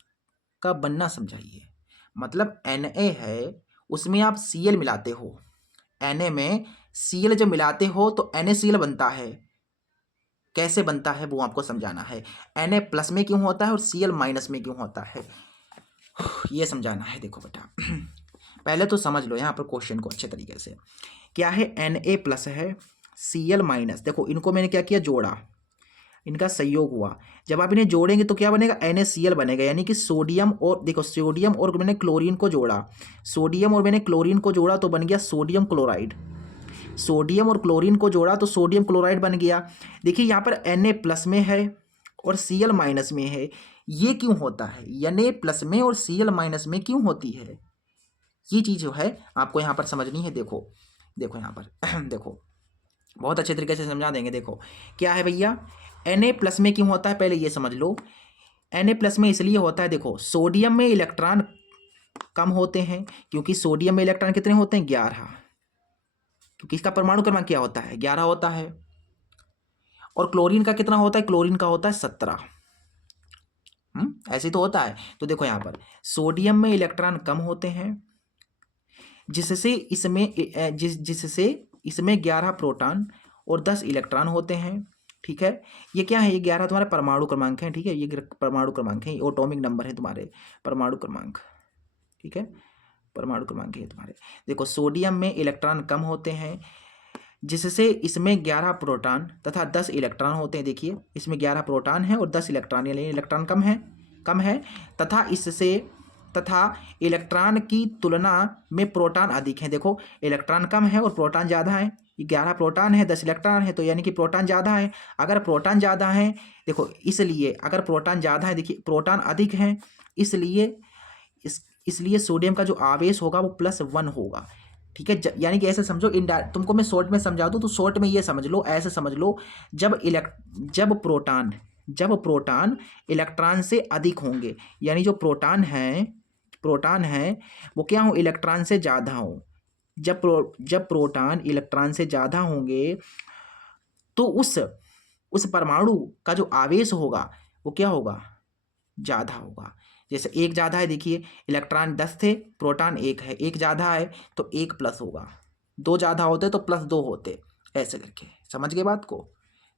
का बनना समझाइए। मतलब Na है उसमें आप Cl मिलाते हो, Na में Cl जब मिलाते हो तो NaCl बनता है। कैसे बनता है वो आपको समझाना है। Na प्लस में क्यों होता है और Cl माइनस में क्यों होता है, ये समझाना है। देखो बेटा पहले तो समझ लो यहाँ पर क्वेश्चन को अच्छे तरीके से। क्या है, Na प्लस है, Cl माइनस। देखो इनको मैंने क्या किया, जोड़ा, इनका संयोग हुआ। जब आप इन्हें जोड़ेंगे तो क्या बनेगा, NaCl बनेगा। यानी कि सोडियम और देखो सोडियम और मैंने क्लोरीन को जोड़ा, सोडियम और मैंने क्लोरीन को जोड़ा तो बन गया सोडियम क्लोराइड। सोडियम और क्लोरीन को जोड़ा तो सोडियम क्लोराइड बन गया। देखिए यहाँ पर Na प्लस में है और Cl माइनस में है, ये क्यों होता है, Na प्लस में और Cl माइनस में क्यों होती है, ये चीज़ जो है आपको यहाँ पर समझनी है। देखो देखो यहाँ पर देखो बहुत अच्छे तरीके से समझा देंगे। देखो क्या है भैया, Na प्लस में क्यों होता है पहले ये समझ लो। Na प्लस में इसलिए होता है, देखो सोडियम में इलेक्ट्रॉन कम होते हैं, क्योंकि सोडियम में इलेक्ट्रॉन कितने होते हैं, 11, क्योंकि इसका परमाणु क्रमांक क्या होता है, 11 होता है। और क्लोरीन का कितना होता है, क्लोरीन का होता है 17। ऐसे तो होता है। तो देखो यहाँ पर सोडियम में इलेक्ट्रॉन कम होते हैं जिससे इसमें 11 प्रोटॉन और 10 इलेक्ट्रॉन होते हैं। ठीक है, ये क्या है, ये 11 तुम्हारे परमाणु क्रमांक है। ठीक है, ये परमाणु क्रमांक है, एटॉमिक नंबर है तुम्हारे, परमाणु क्रमांक। ठीक है, परमाणु क्रमांक है तुम्हारे। देखो सोडियम में इलेक्ट्रॉन कम होते हैं जिससे इसमें 11 प्रोटॉन तथा 10 इलेक्ट्रॉन होते हैं। देखिए इसमें 11 प्रोटॉन है और 10 इलेक्ट्रॉन, यानी इलेक्ट्रॉन कम है तथा इससे तथा इलेक्ट्रॉन की तुलना में प्रोटॉन अधिक हैं। देखो इलेक्ट्रॉन कम है और प्रोटॉन ज़्यादा है। 11 प्रोटॉन है 10 इलेक्ट्रॉन है, तो यानी कि प्रोटॉन ज़्यादा है। अगर प्रोटॉन ज़्यादा है, देखो इसलिए अगर प्रोटॉन ज़्यादा है, देखिए प्रोटॉन अधिक है, इसलिए इसलिए सोडियम का जो आवेश होगा वो +1 होगा। ठीक है, यानी कि ऐसे समझो, तुमको मैं शॉर्ट में समझा दूँ तो शॉर्ट में ये समझ लो, ऐसे समझ लो, जब प्रोटॉन इलेक्ट्रॉन से अधिक होंगे, यानी जो प्रोटॉन है वो क्या हो, इलेक्ट्रॉन से ज़्यादा हो। जब प्रोटॉन इलेक्ट्रॉन से ज़्यादा होंगे तो उस परमाणु का जो आवेश होगा वो क्या होगा, ज़्यादा होगा। जैसे एक ज़्यादा है, देखिए इलेक्ट्रॉन 10 थे, प्रोटॉन 1 है, एक ज़्यादा है तो 1 प्लस होगा, 2 ज़्यादा होते तो +2 होते, ऐसे करके। समझ गए बात को?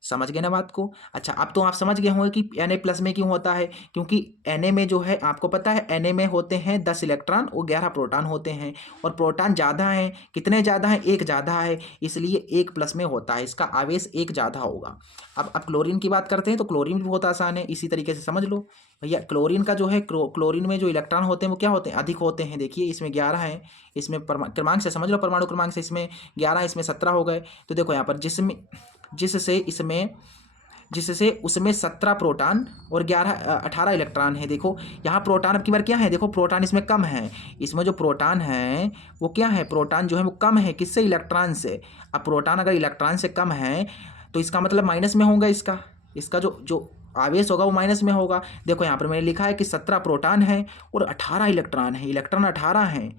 समझ गए ना बात को? अच्छा, अब तो आप समझ गए होंगे कि Na+ में क्यों होता है, क्योंकि Na में जो है आपको पता है Na में होते हैं 10 इलेक्ट्रॉन और 11 प्रोटॉन होते हैं, और प्रोटॉन ज़्यादा हैं, कितने ज़्यादा हैं, 1 ज़्यादा है, इसलिए 1+ में होता है, इसका आवेश 1 ज़्यादा होगा। अब क्लोरीन की बात करते हैं तो क्लोरीन भी बहुत आसान है, इसी तरीके से समझ लो भैया। क्लोरीन का जो है, क्लोरीन में जो इलेक्ट्रॉन होते हैं वो क्या होते हैं, अधिक होते हैं। देखिए इसमें 11 हैं, इसमें क्रमांक से समझ लो, परमाणु क्रमांक से इसमें 11, इसमें 17 हो गए। तो देखो यहाँ पर जिससे उसमें 17 प्रोटॉन और 18 इलेक्ट्रॉन है। देखो यहाँ प्रोटॉन अब की बार क्या है, देखो प्रोटॉन इसमें कम है, इसमें जो प्रोटॉन है वो क्या है, प्रोटॉन जो है वो कम है, किससे, इलेक्ट्रॉन से। अब प्रोटॉन अगर इलेक्ट्रॉन से कम है तो इसका मतलब माइनस में होगा, इसका जो आवेश होगा वो माइनस में होगा। देखो यहाँ पर मैंने लिखा है कि 17 प्रोटॉन है और 18 इलेक्ट्रॉन है, इलेक्ट्रॉन 18 हैं,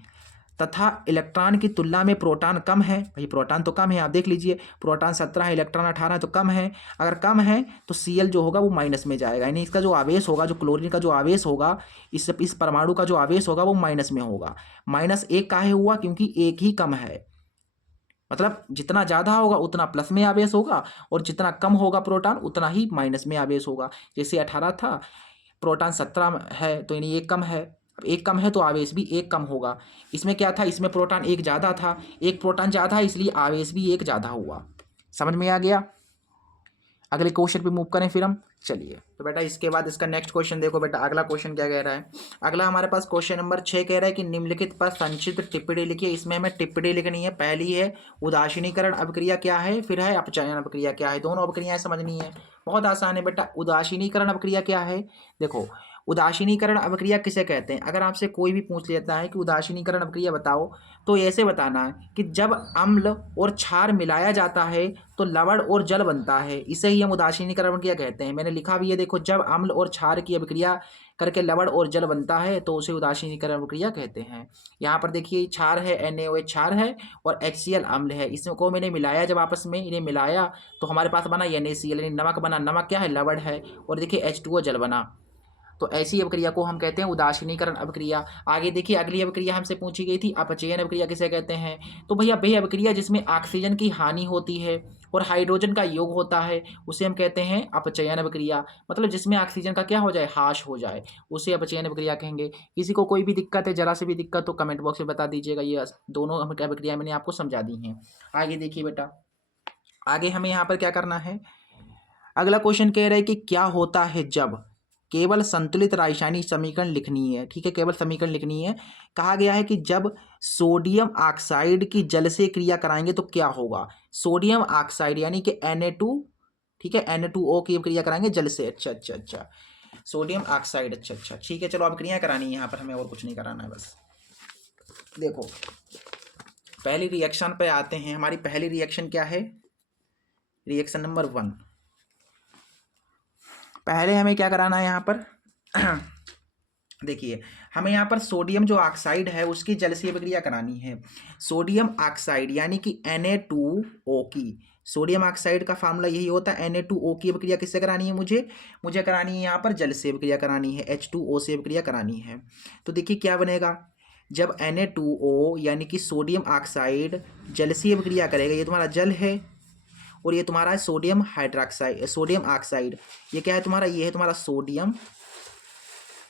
तथा इलेक्ट्रॉन की तुलना में प्रोटॉन कम है। भाई प्रोटॉन तो कम है, आप देख लीजिए, प्रोटॉन 17 है, इलेक्ट्रॉन 18 है, तो कम है। अगर कम है तो Cl जो होगा वो माइनस में जाएगा, यानी इसका जो आवेश होगा, जो क्लोरीन का जो आवेश होगा, इस परमाणु का जो आवेश होगा वो माइनस में होगा। -1 काहे हुआ, क्योंकि 1 ही कम है। मतलब जितना ज़्यादा होगा उतना प्लस में आवेश होगा, और जितना कम होगा प्रोटॉन उतना ही माइनस में आवेश होगा। जैसे 18 था, प्रोटॉन 17 है, तो यानी 1 कम है। अब 1 कम है तो आवेश भी 1 कम होगा। इसमें क्या था, इसमें प्रोटॉन 1 ज़्यादा था, 1 प्रोटॉन ज़्यादा है, इसलिए आवेश भी 1 ज़्यादा हुआ। समझ में आ गया? अगले क्वेश्चन पे मूव करें फिर हम। चलिए तो बेटा इसके बाद इसका नेक्स्ट क्वेश्चन देखो बेटा, अगला क्वेश्चन क्या कह रहा है। अगला हमारे पास क्वेश्चन नंबर 6 कह रहा है कि निम्नलिखित पर संक्षिप्त टिप्पणी लिखिए। इसमें हमें टिप्पणी लिखनी है। पहली है उदासीनीकरण अभिक्रिया क्या है, फिर है अपचयन अभिक्रिया क्या है। दोनों अभिक्रियाएं समझनी है, बहुत आसान है बेटा। उदासीनीकरण अभिक्रिया क्या है, देखो उदासीनीकरण अभिक्रिया किसे कहते हैं। अगर आपसे कोई भी पूछ लेता है कि उदासीनीकरण अभिक्रिया बताओ, तो ऐसे बताना है कि जब अम्ल और क्षार मिलाया जाता है तो लवण और जल बनता है, इसे ही हम उदासीनीकरण अभिक्रिया कहते हैं। मैंने लिखा भी है, देखो जब अम्ल और क्षार की अभिक्रिया करके लवण और जल बनता है तो उसे उदासीनीकरण अभिक्रिया कहते हैं। यहाँ पर देखिए क्षार है, NaOH क्षार है, और HCl अम्ल है। इसको मैंने मिलाया, जब आपस में इन्हें मिलाया तो हमारे पास बना NaCl, यानी नमक बना। नमक क्या है, लवण है, और देखिए H2O जल बना। तो ऐसी अभिक्रिया को हम कहते हैं उदासीनीकरण अभिक्रिया। आगे देखिए अगली अभिक्रिया हमसे पूछी गई थी, अपचयन अभिक्रिया किसे कहते हैं। तो भैया वह अभिक्रिया जिसमें ऑक्सीजन की हानि होती है और हाइड्रोजन का योग होता है उसे हम कहते हैं अपचयन अभिक्रिया। मतलब जिसमें ऑक्सीजन का क्या हो जाए, हाश हो जाए, उसे अपचयन अभिक्रिया कहेंगे। किसी को कोई भी दिक्कत है, जरा से भी दिक्कत तो कमेंट बॉक्स में बता दीजिएगा। ये दोनों अभिक्रिया मैंने आपको समझा दी हैं। आगे देखिए बेटा, आगे हमें यहाँ पर क्या करना है। अगला क्वेश्चन कह रहा है कि क्या होता है जब, केवल संतुलित रासायनिक समीकरण लिखनी है। ठीक है, केवल समीकरण लिखनी है। कहा गया है कि जब सोडियम ऑक्साइड की जल से क्रिया कराएंगे तो क्या होगा। सोडियम ऑक्साइड यानी कि Na2, ठीक है, Na2O की क्रिया कराएंगे जल से। अच्छा, सोडियम ऑक्साइड, अच्छा ठीक है। चलो अब क्रिया करानी है यहाँ पर, हमें और कुछ नहीं कराना है बस। देखो पहली रिएक्शन पे आते हैं। हमारी पहली रिएक्शन क्या है, रिएक्शन नंबर 1। पहले हमें क्या कराना है यहाँ पर देखिए हमें यहाँ पर सोडियम जो ऑक्साइड है उसकी जल से अभिक्रिया करानी है। सोडियम ऑक्साइड यानी कि Na2O की, सोडियम ऑक्साइड का फार्मूला यही होता है। Na2O की अभिक्रिया किससे करानी है, मुझे करानी है यहाँ पर जल से अभिक्रिया करानी है, H2O से अभिक्रिया करानी है। तो देखिए क्या बनेगा, जब Na2O यानी कि सोडियम ऑक्साइड जल से अभिक्रिया करेगा, ये तुम्हारा जल है, और ये तुम्हारा है सोडियम हाइड्रोक्साइड, सोडियम ऑक्साइड। ये क्या है तुम्हारा, ये है तुम्हारा सोडियम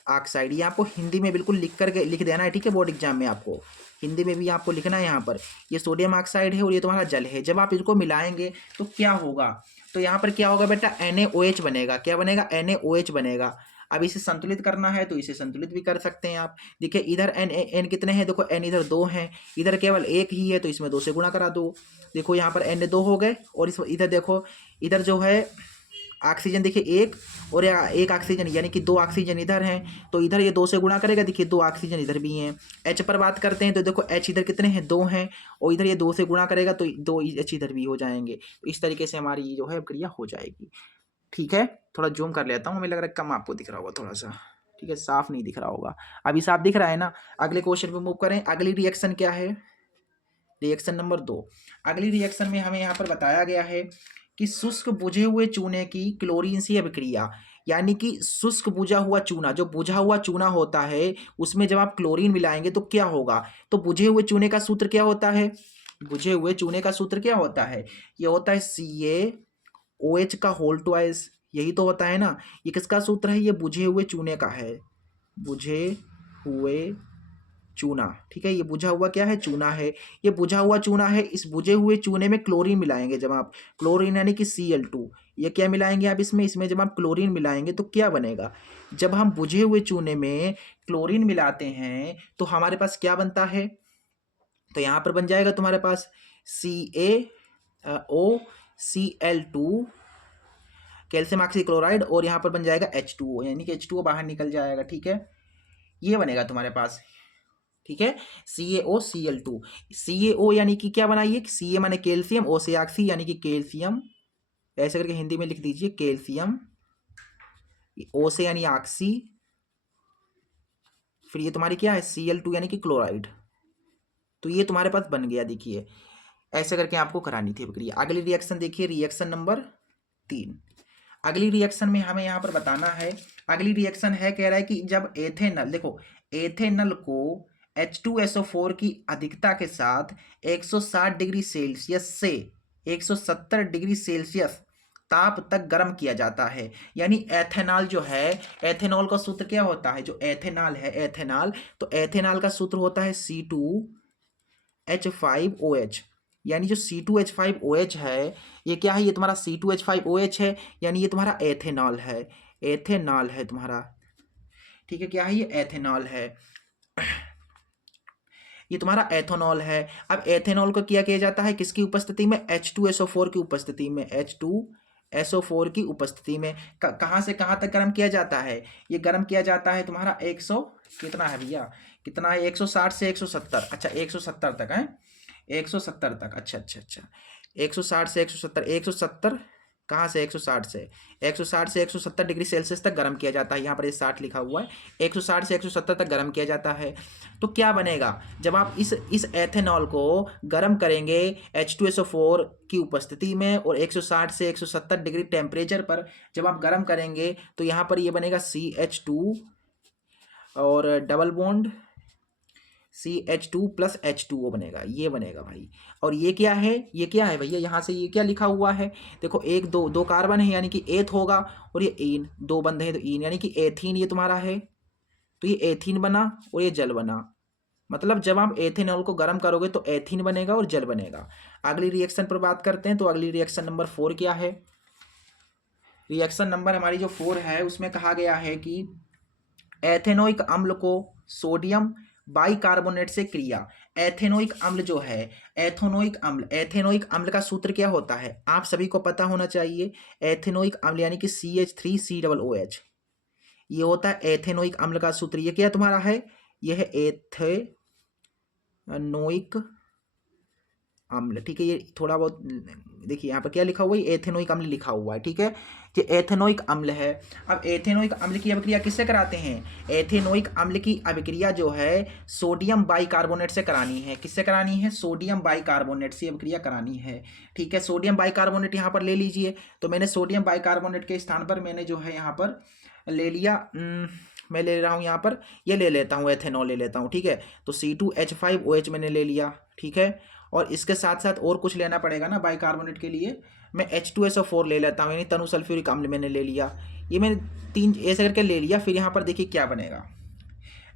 ऑक्साइड। ये आपको हिंदी में बिल्कुल लिख देना है, ठीक है। बोर्ड एग्जाम में आपको हिंदी में भी आपको लिखना है यहाँ पर, ये सोडियम ऑक्साइड है और ये तुम्हारा जल है। जब आप इनको मिलाएंगे तो क्या होगा, तो यहाँ पर क्या होगा बेटा, NaOH बनेगा। क्या बनेगा, NaOH बनेगा। अब इसे संतुलित करना है तो इसे संतुलित भी कर सकते हैं आप। देखिए इधर एन एन कितने हैं, देखो एन इधर 2 हैं, इधर केवल 1 ही है, तो इसमें 2 से गुणा करा दो। देखो यहाँ पर एन 2 हो गए, और इस इधर देखो, इधर जो है ऑक्सीजन देखिए 1, और एक ऑक्सीजन यानी कि 2 ऑक्सीजन इधर हैं, तो इधर ये 2 से गुणा करेगा, देखिए 2 ऑक्सीजन इधर भी हैं। एच पर बात करते हैं तो देखो एच इधर कितने हैं, 2 हैं, और इधर ये 2 से गुणा करेगा तो 2 एच इधर भी हो जाएंगे। तो इस तरीके से हमारी जो है अभिक्रिया हो जाएगी। ठीक है, थोड़ा जूम कर लेता हूँ, हमें लग रहा है कम आपको दिख रहा होगा थोड़ा सा। ठीक है, साफ नहीं दिख रहा होगा, अभी साफ दिख रहा है ना। अगले क्वेश्चन पे मूव करें। अगली रिएक्शन क्या है, रिएक्शन नंबर 2। अगली रिएक्शन में हमें यहाँ पर बताया गया है कि शुष्क बुझे हुए चूने की क्लोरीन से अभिक्रिया, यानी कि शुष्क बुझा हुआ चूना, जो बुझा हुआ चूना होता है उसमें जब आप क्लोरीन मिलाएंगे तो क्या होगा। तो बुझे हुए चूने का सूत्र क्या होता है, बुझे हुए चूने का सूत्र क्या होता है, ये होता है CaOH का होल ट्वाइस, यही तो होता है ना। ये किसका सूत्र है, ये बुझे हुए चूने का है, बुझे हुए चूना। ठीक है, ये बुझा हुआ क्या है, चूना है, ये बुझा हुआ चूना है। इस बुझे हुए चूने में क्लोरीन मिलाएंगे जब आप, क्लोरीन यानी कि Cl2, ये क्या मिलाएंगे आप इसमें जब आप क्लोरीन मिलाएंगे तो क्या बनेगा। जब हम बुझे हुए चूने में क्लोरीन मिलाते हैं तो हमारे पास क्या बनता है, तो यहाँ पर बन जाएगा तुम्हारे पास CaOCl2, कैल्शियम ऑक्सीक्लोराइड, और यहाँ पर बन जाएगा H2O, यानी कि H2O बाहर निकल जाएगा। ठीक है, ये बनेगा तुम्हारे पास। ठीक है, CaOCl2, CaO यानी कि क्या बनाइए, Ca माने कैल्शियम, O से ऑक्सी यानी कि कैल्शियम, ऐसे करके हिंदी में लिख दीजिए कैल्शियम, O से यानी ऑक्सी, फिर ये तुम्हारी क्या है Cl2 यानी कि क्लोराइड। तो ये तुम्हारे पास बन गया, देखिए ऐसे करके आपको करानी थी अभिक्रिया। अगली रिएक्शन देखिए, रिएक्शन नंबर 3। अगली रिएक्शन में हमें यहाँ पर बताना है, अगली रिएक्शन है, कह रहा है कि जब एथेनल, देखो एथेनल को H2SO4 की अधिकता के साथ 160 डिग्री सेल्सियस से 170 डिग्री सेल्सियस ताप तक गर्म किया जाता है। यानी एथेनॉल जो है, एथेनॉल का सूत्र क्या होता है, जो एथेनॉल है एथेनॉल, तो एथेनॉल का सूत्र होता है C2H5OH। यानी जो C2H5OH है, ये क्या है, ये तुम्हारा C2H5OH है, यानी ये तुम्हारा एथेनॉल है, एथेनॉल है तुम्हारा। ठीक है, क्या है ये, एथेनॉल है, ये तुम्हारा एथेनॉल है। अब एथेनॉल को क्या किया जाता है, किसकी उपस्थिति में, H2SO4 की उपस्थिति में, H2SO4 की उपस्थिति में कहाँ से कहाँ तक गर्म किया जाता है, ये गर्म किया जाता है तुम्हारा 100 कितना है भैया, कितना है, 160 से 170, अच्छा 170 तक है, 170 तक, अच्छा अच्छा अच्छा, 160 से 170, 170 कहाँ से, 160 से 160 से 170 डिग्री सेल्सियस तक गर्म किया जाता है। यहाँ पर ये 60 लिखा हुआ है, 160 से 170 तक गर्म किया जाता है। तो क्या बनेगा, जब आप इस एथेनॉल को गर्म करेंगे H2SO4 की उपस्थिति में, और 160 से 170 डिग्री टेम्परेचर पर जब आप गर्म करेंगे, तो यहाँ पर ये बनेगा CH2 और double bond CH2 plus H2O बनेगा, ये बनेगा भाई। और ये क्या है, ये क्या है भैया, यहाँ से ये क्या लिखा हुआ है, देखो एक दो कार्बन है यानी कि एथ होगा, और ये ईन, 2 बंधे हैं तो ईन यानी कि एथीन ये तुम्हारा है, तो ये एथीन बना और ये जल बना। मतलब जब आप एथेनॉल को गर्म करोगे तो एथीन बनेगा और जल बनेगा। अगली रिएक्शन पर बात करते हैं, तो अगली रिएक्शन नंबर 4 क्या है, रिएक्शन नंबर हमारी जो 4 है उसमें कहा गया है कि एथेनोइक अम्ल को सोडियम बाइकार्बोनेट से क्रिया। एथेनोइक अम्ल जो है, एथेनोइक अम्ल का सूत्र क्या होता है, आप सभी को पता होना चाहिए। एथेनोइक अम्ल यानी कि CH3COOH, ये होता है एथेनोइक अम्ल का सूत्र। ये क्या तुम्हारा है, यह है एथेनोइक अम्ल। ठीक है, ये थोड़ा बहुत देखिए यहाँ पर क्या लिखा हुआ है, एथेनोइक अम्ल लिखा हुआ है। ठीक है, ये एथेनोइक अम्ल है। अब एथेनोइक अम्ल की अभिक्रिया किससे कराते हैं, एथेनोइक अम्ल की अभिक्रिया जो है सोडियम बाइकार्बोनेट से करानी है। किससे करानी है, सोडियम बाइकार्बोनेट से अभिक्रिया करानी है। ठीक है, सोडियम बाइकार्बोनेट यहाँ पर ले लीजिए। तो मैंने सोडियम बाइकार्बोनेट के स्थान पर मैंने जो है यहाँ पर ले लिया, मैं ले रहा हूँ यहाँ पर, ये ले लेता हूँ, एथेनॉल ले लेता हूँ। ठीक है, तो C2H5OH मैंने ले लिया। ठीक है, और इसके साथ साथ और कुछ लेना पड़ेगा ना बाइकार्बोनेट के लिए, मैं H2SO4 ले लेता हूँ, यानी तनु सल्फ्यूरिक अम्ल मैंने ले लिया। ये मैंने 3 ऐसे करके ले लिया। फिर यहाँ पर देखिए क्या बनेगा,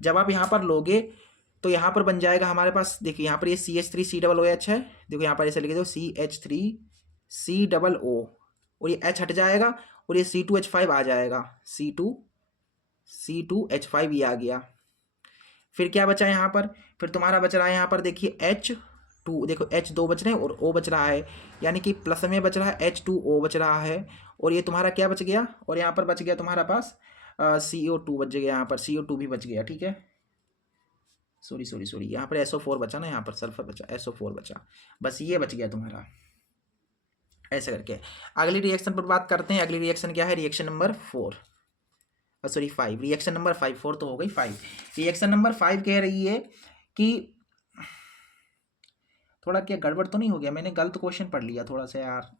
जब आप यहाँ पर लोगे तो यहाँ पर बन जाएगा हमारे पास, देखिए यहाँ पर ये CH3COOH है, देखो यहाँ पर ऐसे लिखे दो CH3COO, और ये H हट जाएगा और ये C2H5 आ जाएगा, C2 C2H5 ये आ गया। फिर क्या बचा यहाँ पर, फिर तुम्हारा बच रहा है यहाँ पर देखिए H2, देखो H2 बच रहे हैं और O बच रहा है, यानी कि प्लस में बच रहा है H2O बच रहा है, और ये तुम्हारा क्या बच गया, और यहाँ पर बच गया तुम्हारा पास CO2 बच गया, यहाँ पर CO2 भी बच गया, ठीक है। सॉरी यहाँ पर SO4 बचा ना, यहाँ पर सल्फर बचा, SO4 बचा, बस ये बच गया तुम्हारा, ऐसे करके। अगली रिएक्शन पर बात करते हैं। अगली रिएक्शन क्या है, reaction number 4, sorry 5, reaction number 5, 4 तो हो गई, 5। रिएक्शन नंबर 5 कह रही है कि थोड़ा क्या गड़बड़ तो नहीं हो गया, मैंने गलत क्वेश्चन पढ़ लिया थोड़ा सा यार,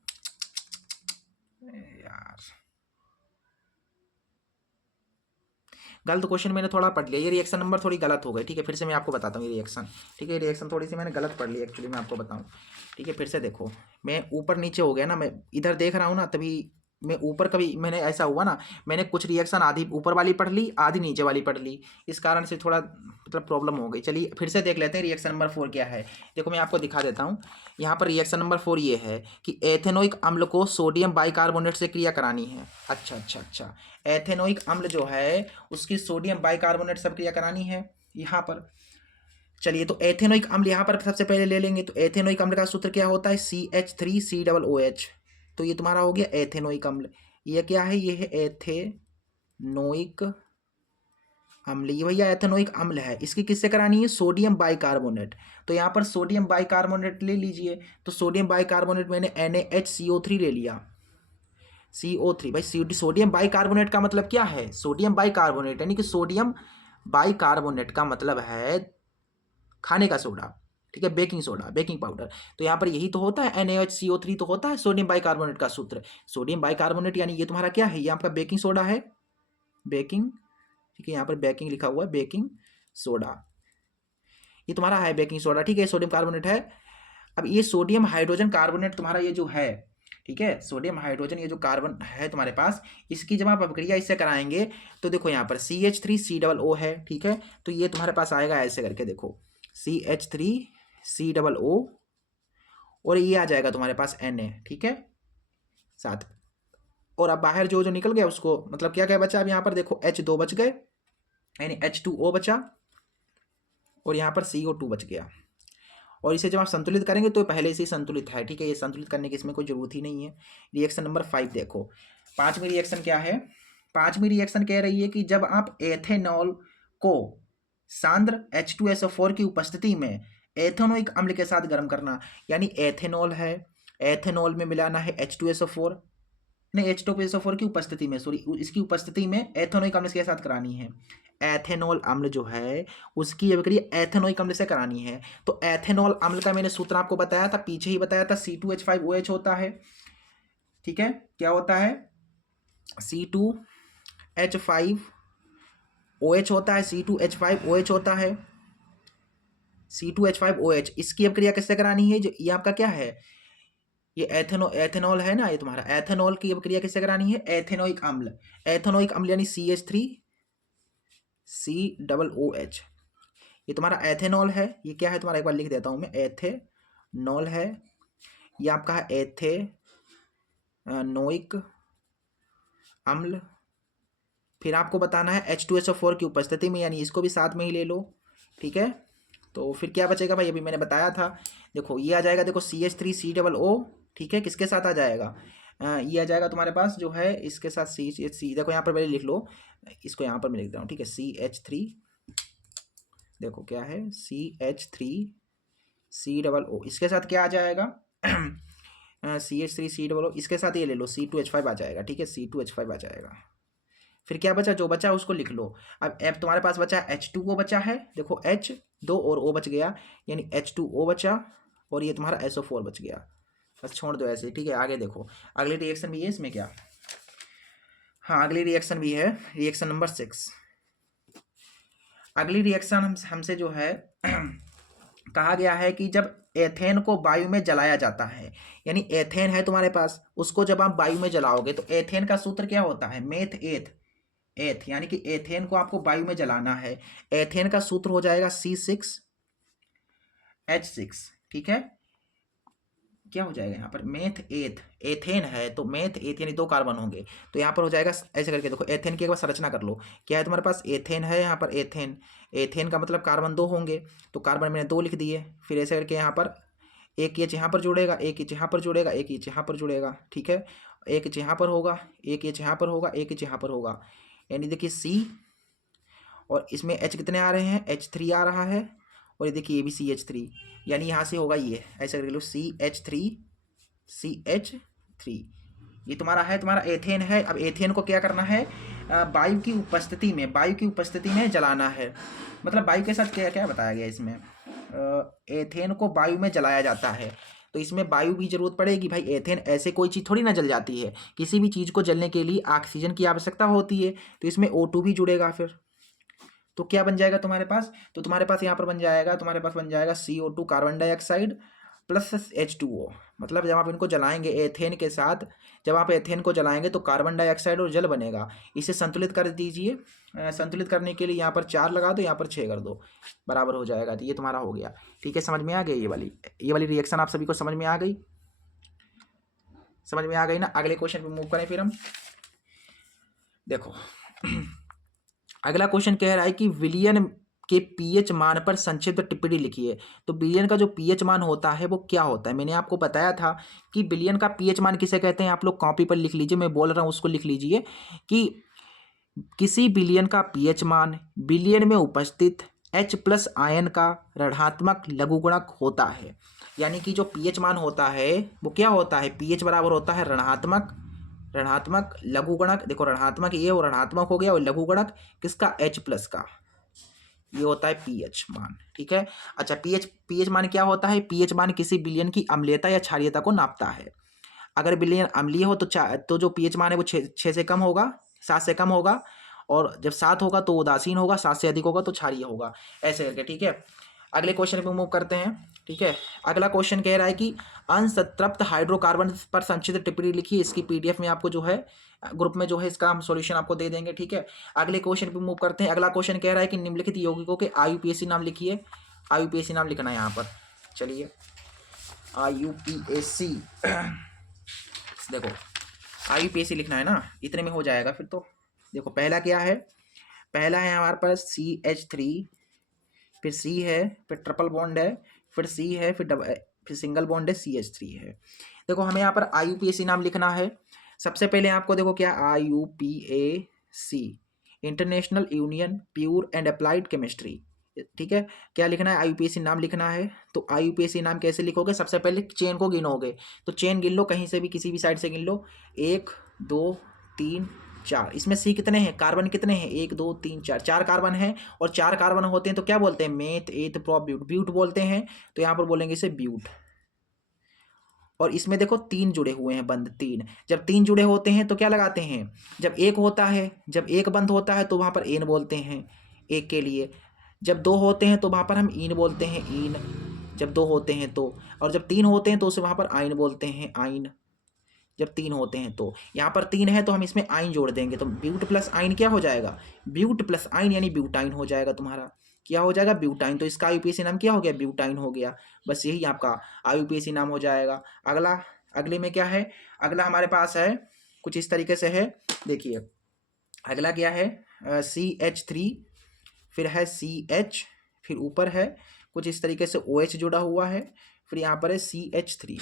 गलत क्वेश्चन मैंने थोड़ा पढ़ लिया, ये रिएक्शन नंबर थोड़ी गलत हो गई, ठीक है। फिर से मैं आपको बताता हूँ ये रिएक्शन, ठीक है। रिएक्शन थोड़ी सी मैंने गलत पढ़ ली एक्चुअली, मैं आपको बताऊँ, ठीक है। फिर से देखो, मैं ऊपर नीचे हो गया ना, मैं इधर देख रहा हूँ ना, तभी मैं ऊपर, कभी मैंने ऐसा हुआ ना, मैंने कुछ रिएक्शन आधी ऊपर वाली पढ़ ली, आधी नीचे वाली पढ़ ली, इस कारण से थोड़ा मतलब प्रॉब्लम हो गई। चलिए फिर से देख लेते हैं रिएक्शन नंबर 4 क्या है। देखो मैं आपको दिखा देता हूँ, यहाँ पर रिएक्शन नंबर 4 ये है कि एथेनोइक अम्ल को सोडियम बाइकार्बोनेट से क्रिया करानी है। अच्छा, एथेनोइक अम्ल जो है उसकी सोडियम बाइकार्बोनेट से क्रिया करानी है यहाँ पर। चलिए तो एथेनोइक अम्ल यहाँ पर सबसे पहले ले लेंगे, तो एथेनोइक अम्ल का सूत्र क्या होता है, CH3COOH। तो ये तुम्हारा हो गया एथेनोइक अम्ल। ये क्या है, ये है एथेनोइक अम्ल, ये भैया एथेनोइक अम्ल है, इसकी किससे करानी है, सोडियम बाइकार्बोनेट। तो यहाँ पर सोडियम बाइकार्बोनेट ले लीजिए, तो सोडियम बाइकार्बोनेट मैंने NaHCO3 ले लिया, CO3। भाई सोडियम बाइकार्बोनेट का मतलब क्या है, सोडियम बाइकार्बोनेट यानी कि सोडियम बाइकार्बोनेट का मतलब है खाने का सोडा, ठीक है, बेकिंग सोडा, बेकिंग पाउडर। तो यहाँ पर यही तो होता है, NaHCO3 तो होता है सोडियम बाइकार्बोनेट का सूत्र। सोडियम बाइकार्बोनेट यानी ये तुम्हारा क्या है, ये आपका बेकिंग सोडा है, बेकिंग, ठीक है। यहाँ पर बेकिंग लिखा हुआ है, बेकिंग सोडा, ये तुम्हारा है बेकिंग सोडा, ठीक है, सोडियम कार्बोनेट है। अब ये सोडियम हाइड्रोजन कार्बोनेट तुम्हारा ये जो है, ठीक है, सोडियम हाइड्रोजन ये जो कार्बन है तुम्हारे पास, इसकी जब आप अपक्रिया इससे कराएंगे तो देखो यहाँ पर CH3COO है, ठीक है। तो ये तुम्हारे पास आएगा ऐसे करके, देखो CH3COO, और ये आ जाएगा तुम्हारे पास Na, ठीक है, साथ। और अब बाहर जो जो निकल गया उसको मतलब क्या क्या बचा, अब यहाँ पर देखो H2 बच गए, यानी H2O बचा, और यहाँ पर CO2 बच गया। और इसे जब आप संतुलित करेंगे तो पहले से ही संतुलित है, ठीक है, ये संतुलित करने की इसमें कोई जरूरत ही नहीं है। रिएक्शन नंबर 5 देखो, पांचवी रिएक्शन क्या है, पांचवी रिएक्शन कह रही है कि जब आप एथेनॉल को सांद्र H2SO4 की उपस्थिति में एथेनोइक अम्ल के साथ गर्म करना, यानी एथेनॉल है, एथेनॉल में मिलाना है H2SO4, नहीं H2SO4 की उपस्थिति में, सॉरी इसकी उपस्थिति में एथेनोइक अम्ल के साथ करानी है। एथेनॉल अम्ल जो है उसकी अभिक्रिया एथेनोइक अम्ल से करानी है। तो एथेनॉल अम्ल का मैंने सूत्र आपको बताया था, पीछे ही बताया था, C2H5OH होता है, ठीक है, क्या होता है, C2H5OH होता है, C2H5OH होता है, C2H5OH। इसकी अभिक्रिया किससे करानी है, जो ये आपका क्या है, ये एथेनॉल है ना, ये तुम्हारा एथेनॉल की अभिक्रिया किससे करानी है, एथेनोइक अम्ल, एथेनोइक अम्ल यानी CH3COOH। ये तुम्हारा एथेनॉल है, ये क्या है तुम्हारा, एक बार लिख देता हूं मैं, एथेनॉल है, ये आपका है एथेनोइक अम्ल। फिर आपको बताना है H2SO4 की उपस्थिति में, यानी इसको भी साथ में ही ले लो, ठीक है। तो फिर क्या बचेगा भाई, अभी मैंने बताया था, देखो ये आ जाएगा, देखो CH3COO, ठीक है, किसके साथ आ जाएगा, ये आ जाएगा तुम्हारे पास जो है इसके साथ CH3, देखो यहाँ पर पहले लिख लो, इसको यहाँ पर मैं लिख रहा हूँ, ठीक है, CH3, देखो क्या है, CH3COO, इसके साथ क्या आ जाएगा CH3COO, इसके साथ ये ले लो C2H5 आ जाएगा, ठीक है, C2H5 आ जाएगा। फिर क्या बचा, जो बचा उसको लिख लो। अब तुम्हारे पास बचा H2O बचा है, देखो H2 और O बच गया, यानी H2O बचा, और ये तुम्हारा SO4 बच गया, बस छोड़ दो ऐसे, ठीक है। आगे देखो, अगली रिएक्शन भी है इसमें क्या, हाँ अगली रिएक्शन भी है, रिएक्शन नंबर 6। अगली रिएक्शन हमसे जो है कहा गया है कि जब एथेन को वायु में जलाया जाता है, यानी एथेन है तुम्हारे पास, उसको जब आप वायु में जलाओगे तो एथेन का सूत्र क्या होता है, मेथ एथ, यानी कि एथेन को आपको वायु में जलाना है, एथेन का सूत्र हो जाएगा C6H6, ठीक है। क्या हो जाएगा यहाँ पर, मेथ एथ, एथेन है तो मेथ एथ यानी 2 कार्बन होंगे, तो यहाँ पर हो जाएगा ऐसे करके। देखो एथेन की एक बार संरचना कर लो, क्या है तुम्हारे पास, एथेन है यहाँ पर, एथेन, एथेन का मतलब कार्बन 2 होंगे, तो कार्बन मैंने 2 लिख दिए। फिर ऐसे करके यहाँ पर एक एच यहाँ पर जुड़ेगा, एक एच यहाँ पर जुड़ेगा, एक एच यहाँ पर जुड़ेगा, ठीक है, एक एच यहाँ पर होगा, एक एच यहाँ पर होगा, एक एच यहाँ पर होगा, यानी देखिए सी, और इसमें एच कितने आ रहे हैं, H3 आ रहा है, और ये देखिए ये भी CH3, यानी यहाँ से होगा ये, ऐसे कर लो CH3, CH3, ये तुम्हारा है, तुम्हारा एथेन है। अब एथेन को क्या करना है, वायु की उपस्थिति में, वायु की उपस्थिति में जलाना है, मतलब वायु के साथ क्या क्या बताया गया इसमें, एथेन को वायु में जलाया जाता है, तो इसमें वायु भी जरूरत पड़ेगी भाई। एथेन ऐसे कोई चीज़ थोड़ी ना जल जाती है, किसी भी चीज़ को जलने के लिए ऑक्सीजन की आवश्यकता होती है, तो इसमें O2 भी जुड़ेगा फिर, तो क्या बन जाएगा तुम्हारे पास, तो तुम्हारे पास यहाँ पर बन जाएगा, तुम्हारे पास बन जाएगा CO2 carbon dioxide plus H2O, मतलब जब आप इनको जलाएंगे एथेन के साथ, जब आप एथेन को जलाएंगे तो कार्बन डाइऑक्साइड और जल बनेगा, इसे संतुलित कर दीजिए। संतुलित करने के लिए यहाँ पर 4 लगा दो, यहाँ पर 6 कर दो, बराबर हो जाएगा, तो ये तुम्हारा हो गया। ठीक है, समझ में आ गई ये वाली रिएक्शन आप सभी को समझ में आ गई, समझ में आ गई ना। अगले क्वेश्चन पे मूव करें फिर हम, देखो अगला क्वेश्चन कह रहा है कि विलियन के पीएच मान पर संक्षिप्त टिप्पणी लिखिए। तो बिलियन का जो पीएच मान होता है वो क्या होता है, मैंने आपको बताया था कि बिलियन का पीएच मान किसे कहते हैं, आप लोग कॉपी पर लिख लीजिए, मैं बोल रहा हूँ उसको लिख लीजिए कि किसी बिलियन का पीएच मान बिलियन में उपस्थित H+ आयन का ऋणात्मक लघुगुणक होता है। यानी कि जो पीएच मान होता है वो क्या होता है, पीएच बराबर होता है ऋणात्मक लघुगुणक, देखो ऋणात्मक ये और ऋणात्मक हो गया, और लघुगुणक किसका, H+ का, ये होता है पीएच मान। ठीक है, अच्छा पीएच मान क्या होता है, पीएच मान किसी विलयन की अम्लीयता या क्षारीयता को नापता है। अगर विलयन अम्लीय हो तो जो पीएच मान है वो 6 से कम होगा, 7 से कम होगा, और जब 7 होगा तो उदासीन होगा, 7 से अधिक होगा तो क्षारीय होगा, ऐसे करके। ठीक है, अगले क्वेश्चन पे मूव करते हैं। ठीक है, अगला क्वेश्चन कह रहा है कि अनसंतृप्त हाइड्रोकार्बन पर संक्षिप्त टिप्पणी लिखिए। इसकी पीडीएफ में आपको जो है ग्रुप में जो है इसका हम सॉल्यूशन आपको दे देंगे। ठीक है, अगले क्वेश्चन पे मूव करते हैं। अगला क्वेश्चन कह रहा है कि निम्नलिखित यौगिकों के IUPAC नाम लिखिए। IUPAC नाम लिखना है यहाँ पर, चलिए IUPAC देखो IUPAC लिखना है ना, इतने में हो जाएगा फिर तो। देखो पहला क्या है, पहला है हमारे पास CH3, फिर C है, फिर ट्रिपल बॉन्ड है, फिर C है, फिर सिंगल बॉन्ड है, CH3 है। देखो हमें यहाँ पर IUPAC नाम लिखना है। सबसे पहले आपको देखो क्या, IUPAC international union pure and applied chemistry. ठीक है, क्या लिखना है, IUPAC नाम लिखना है। तो IUPAC नाम कैसे लिखोगे, सबसे पहले चेन को गिनोगे, तो चेन गिन लो, कहीं से भी किसी भी साइड से गिन लो, 1 2 3 4। इसमें C कितने हैं, कार्बन कितने हैं, 1 2 3 4, 4 कार्बन हैं, और 4 कार्बन होते हैं तो क्या बोलते हैं, मेथ एथ प्रोप ब्यूट, ब्यूट बोलते हैं। तो यहाँ पर बोलेंगे इसे ब्यूट। और इसमें देखो 3 जुड़े हुए हैं बंद, 3, जब 3 जुड़े होते हैं तो क्या लगाते हैं, जब एक होता है, जब एक बंद होता है तो वहाँ पर एन बोलते हैं एक के लिए, जब 2 होते हैं तो वहाँ पर हम इन बोलते हैं इन, जब 2 होते हैं तो, और जब 3 होते हैं तो उसे वहाँ पर आइन बोलते हैं आइन, जब 3 होते हैं तो। यहाँ पर 3 है तो हम इसमें आइन जोड़ देंगे, तो ब्यूट प्लस आइन क्या हो जाएगा, ब्यूट प्लस आइन यानी ब्यूटाइन हो जाएगा तुम्हारा, क्या हो जाएगा, ब्यूटाइन। तो इसका IUPAC नाम क्या हो गया, ब्यूटाइन हो गया। बस यही आपका IUPAC नाम हो जाएगा। अगले में क्या है, अगला हमारे पास है कुछ इस तरीके से है, देखिए अगला क्या है, CH3, फिर है CH, फिर ऊपर है कुछ इस तरीके से OH जुड़ा हुआ है, फिर यहाँ पर है CH3।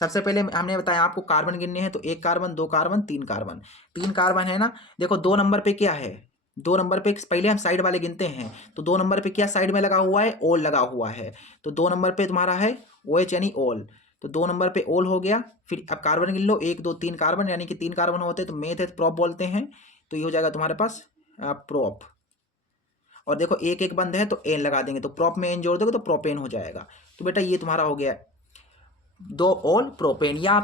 सबसे पहले हमने बताया आपको कार्बन गिनने हैं, तो 1 कार्बन 2 कार्बन 3 कार्बन, 3 कार्बन है ना। देखो 2 नंबर पे क्या है, 2 नंबर पे पहले हम साइड वाले गिनते हैं, तो 2 नंबर पे क्या साइड में लगा हुआ है, ओल लगा हुआ है, तो 2 नंबर पे तुम्हारा है OH यानी ओल, तो 2 नंबर पे ओल हो गया। फिर अब कार्बन गिन लो, 1 2 3 कार्बन, यानी कि 3 कार्बन होते हैं तो मेथ है प्रोप बोलते हैं, तो ये हो जाएगा तुम्हारे पास प्रोप। और देखो एक एक बंद है तो एन लगा देंगे, तो प्रोप में एन जोड़ दोगे तो प्रोपेन हो जाएगा। तो बेटा ये तुम्हारा हो गया 2 ऑल प्रोपेन, या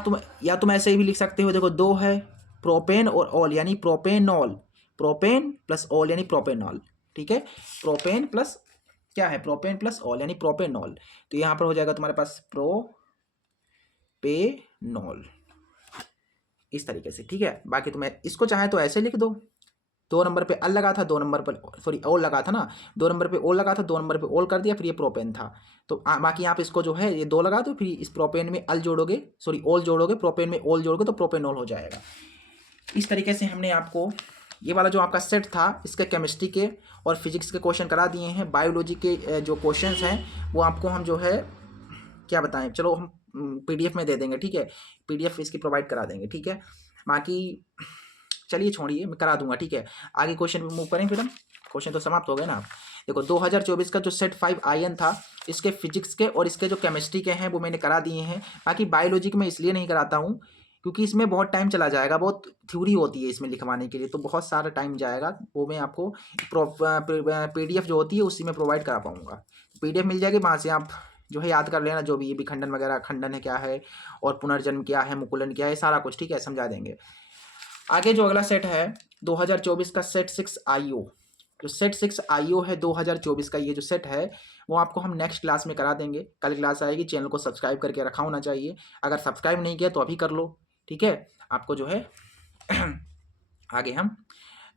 तुम ऐसे भी लिख सकते हो, देखो 2 है प्रोपेन और ऑल यानी प्रोपेनॉल, प्रोपेन प्लस ऑल यानी प्रोपेनॉल। ठीक है, प्रोपेन प्लस क्या है, प्रोपेन प्लस ऑल यानी प्रोपेनॉल, तो यहाँ पर हो जाएगा तुम्हारे पास प्रोपेनॉल, इस तरीके से। ठीक है, बाकी तुम्हें इसको चाहे तो ऐसे लिख दो, 2 नंबर पे अल लगा था, 2 नंबर पर सॉरी ओल लगा था ना, 2 नंबर पे ओल लगा था, 2 नंबर पे ओल कर दिया, फिर ये प्रोपेन था। तो बाकी आप इसको जो है ये 2 लगा दो, फिर इस प्रोपेन में अल जोड़ोगे, सॉरी ओल जोड़ोगे, प्रोपेन में ओल जोड़ोगे तो प्रोपेनॉल हो जाएगा। इस तरीके से हमने आपको ये वाला जो आपका सेट था इसके केमिस्ट्री के और फिजिक्स के क्वेश्चन करा दिए हैं। बायोलॉजी के जो क्वेश्चंस हैं वो आपको हम जो है क्या बताएं, चलो हम पीडीएफ में दे देंगे, ठीक है, पीडीएफ इसकी प्रोवाइड करा देंगे, ठीक है। बाकी चलिए छोड़िए, मैं करा दूंगा, ठीक है। आगे क्वेश्चन पे मूव करें फिर हम, क्वेश्चन तो समाप्त हो गए ना। आप देखो 2024 का जो सेट 5 आयन था इसके फिजिक्स के और इसके जो केमिस्ट्री के हैं वो मैंने करा दिए हैं। बाकी बायोलॉजी के मैं इसलिए नहीं कराता हूँ क्योंकि इसमें बहुत टाइम चला जाएगा, बहुत थ्योरी होती है इसमें लिखवाने के लिए, तो बहुत सारा टाइम जाएगा। वो मैं आपको पीडीएफ जो होती है उसी में प्रोवाइड करा पाऊँगा। पीडीएफ मिल जाएगी, वहाँ से आप जो है याद कर लेना, जो भी ये विखंडन वगैरह, खंडन है क्या है और पुनर्जन्म क्या है, मुकुलन क्या है, सारा कुछ, ठीक है, समझा देंगे। आगे जो अगला सेट है 2024 का सेट 6 आईओ, जो सेट 6 आईओ है 2024 का, ये जो सेट है वो आपको हम नेक्स्ट क्लास में करा देंगे। कल क्लास आएगी, चैनल को सब्सक्राइब करके रखा होना चाहिए, अगर सब्सक्राइब नहीं किया तो अभी कर लो, ठीक है। आपको जो है आगे हम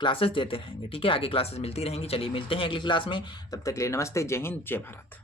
क्लासेस देते रहेंगे, ठीक है, आगे क्लासेस मिलती रहेंगी। चलिए मिलते हैं अगली क्लास में, तब तक के लिए नमस्ते, जय हिंद, जय भारत।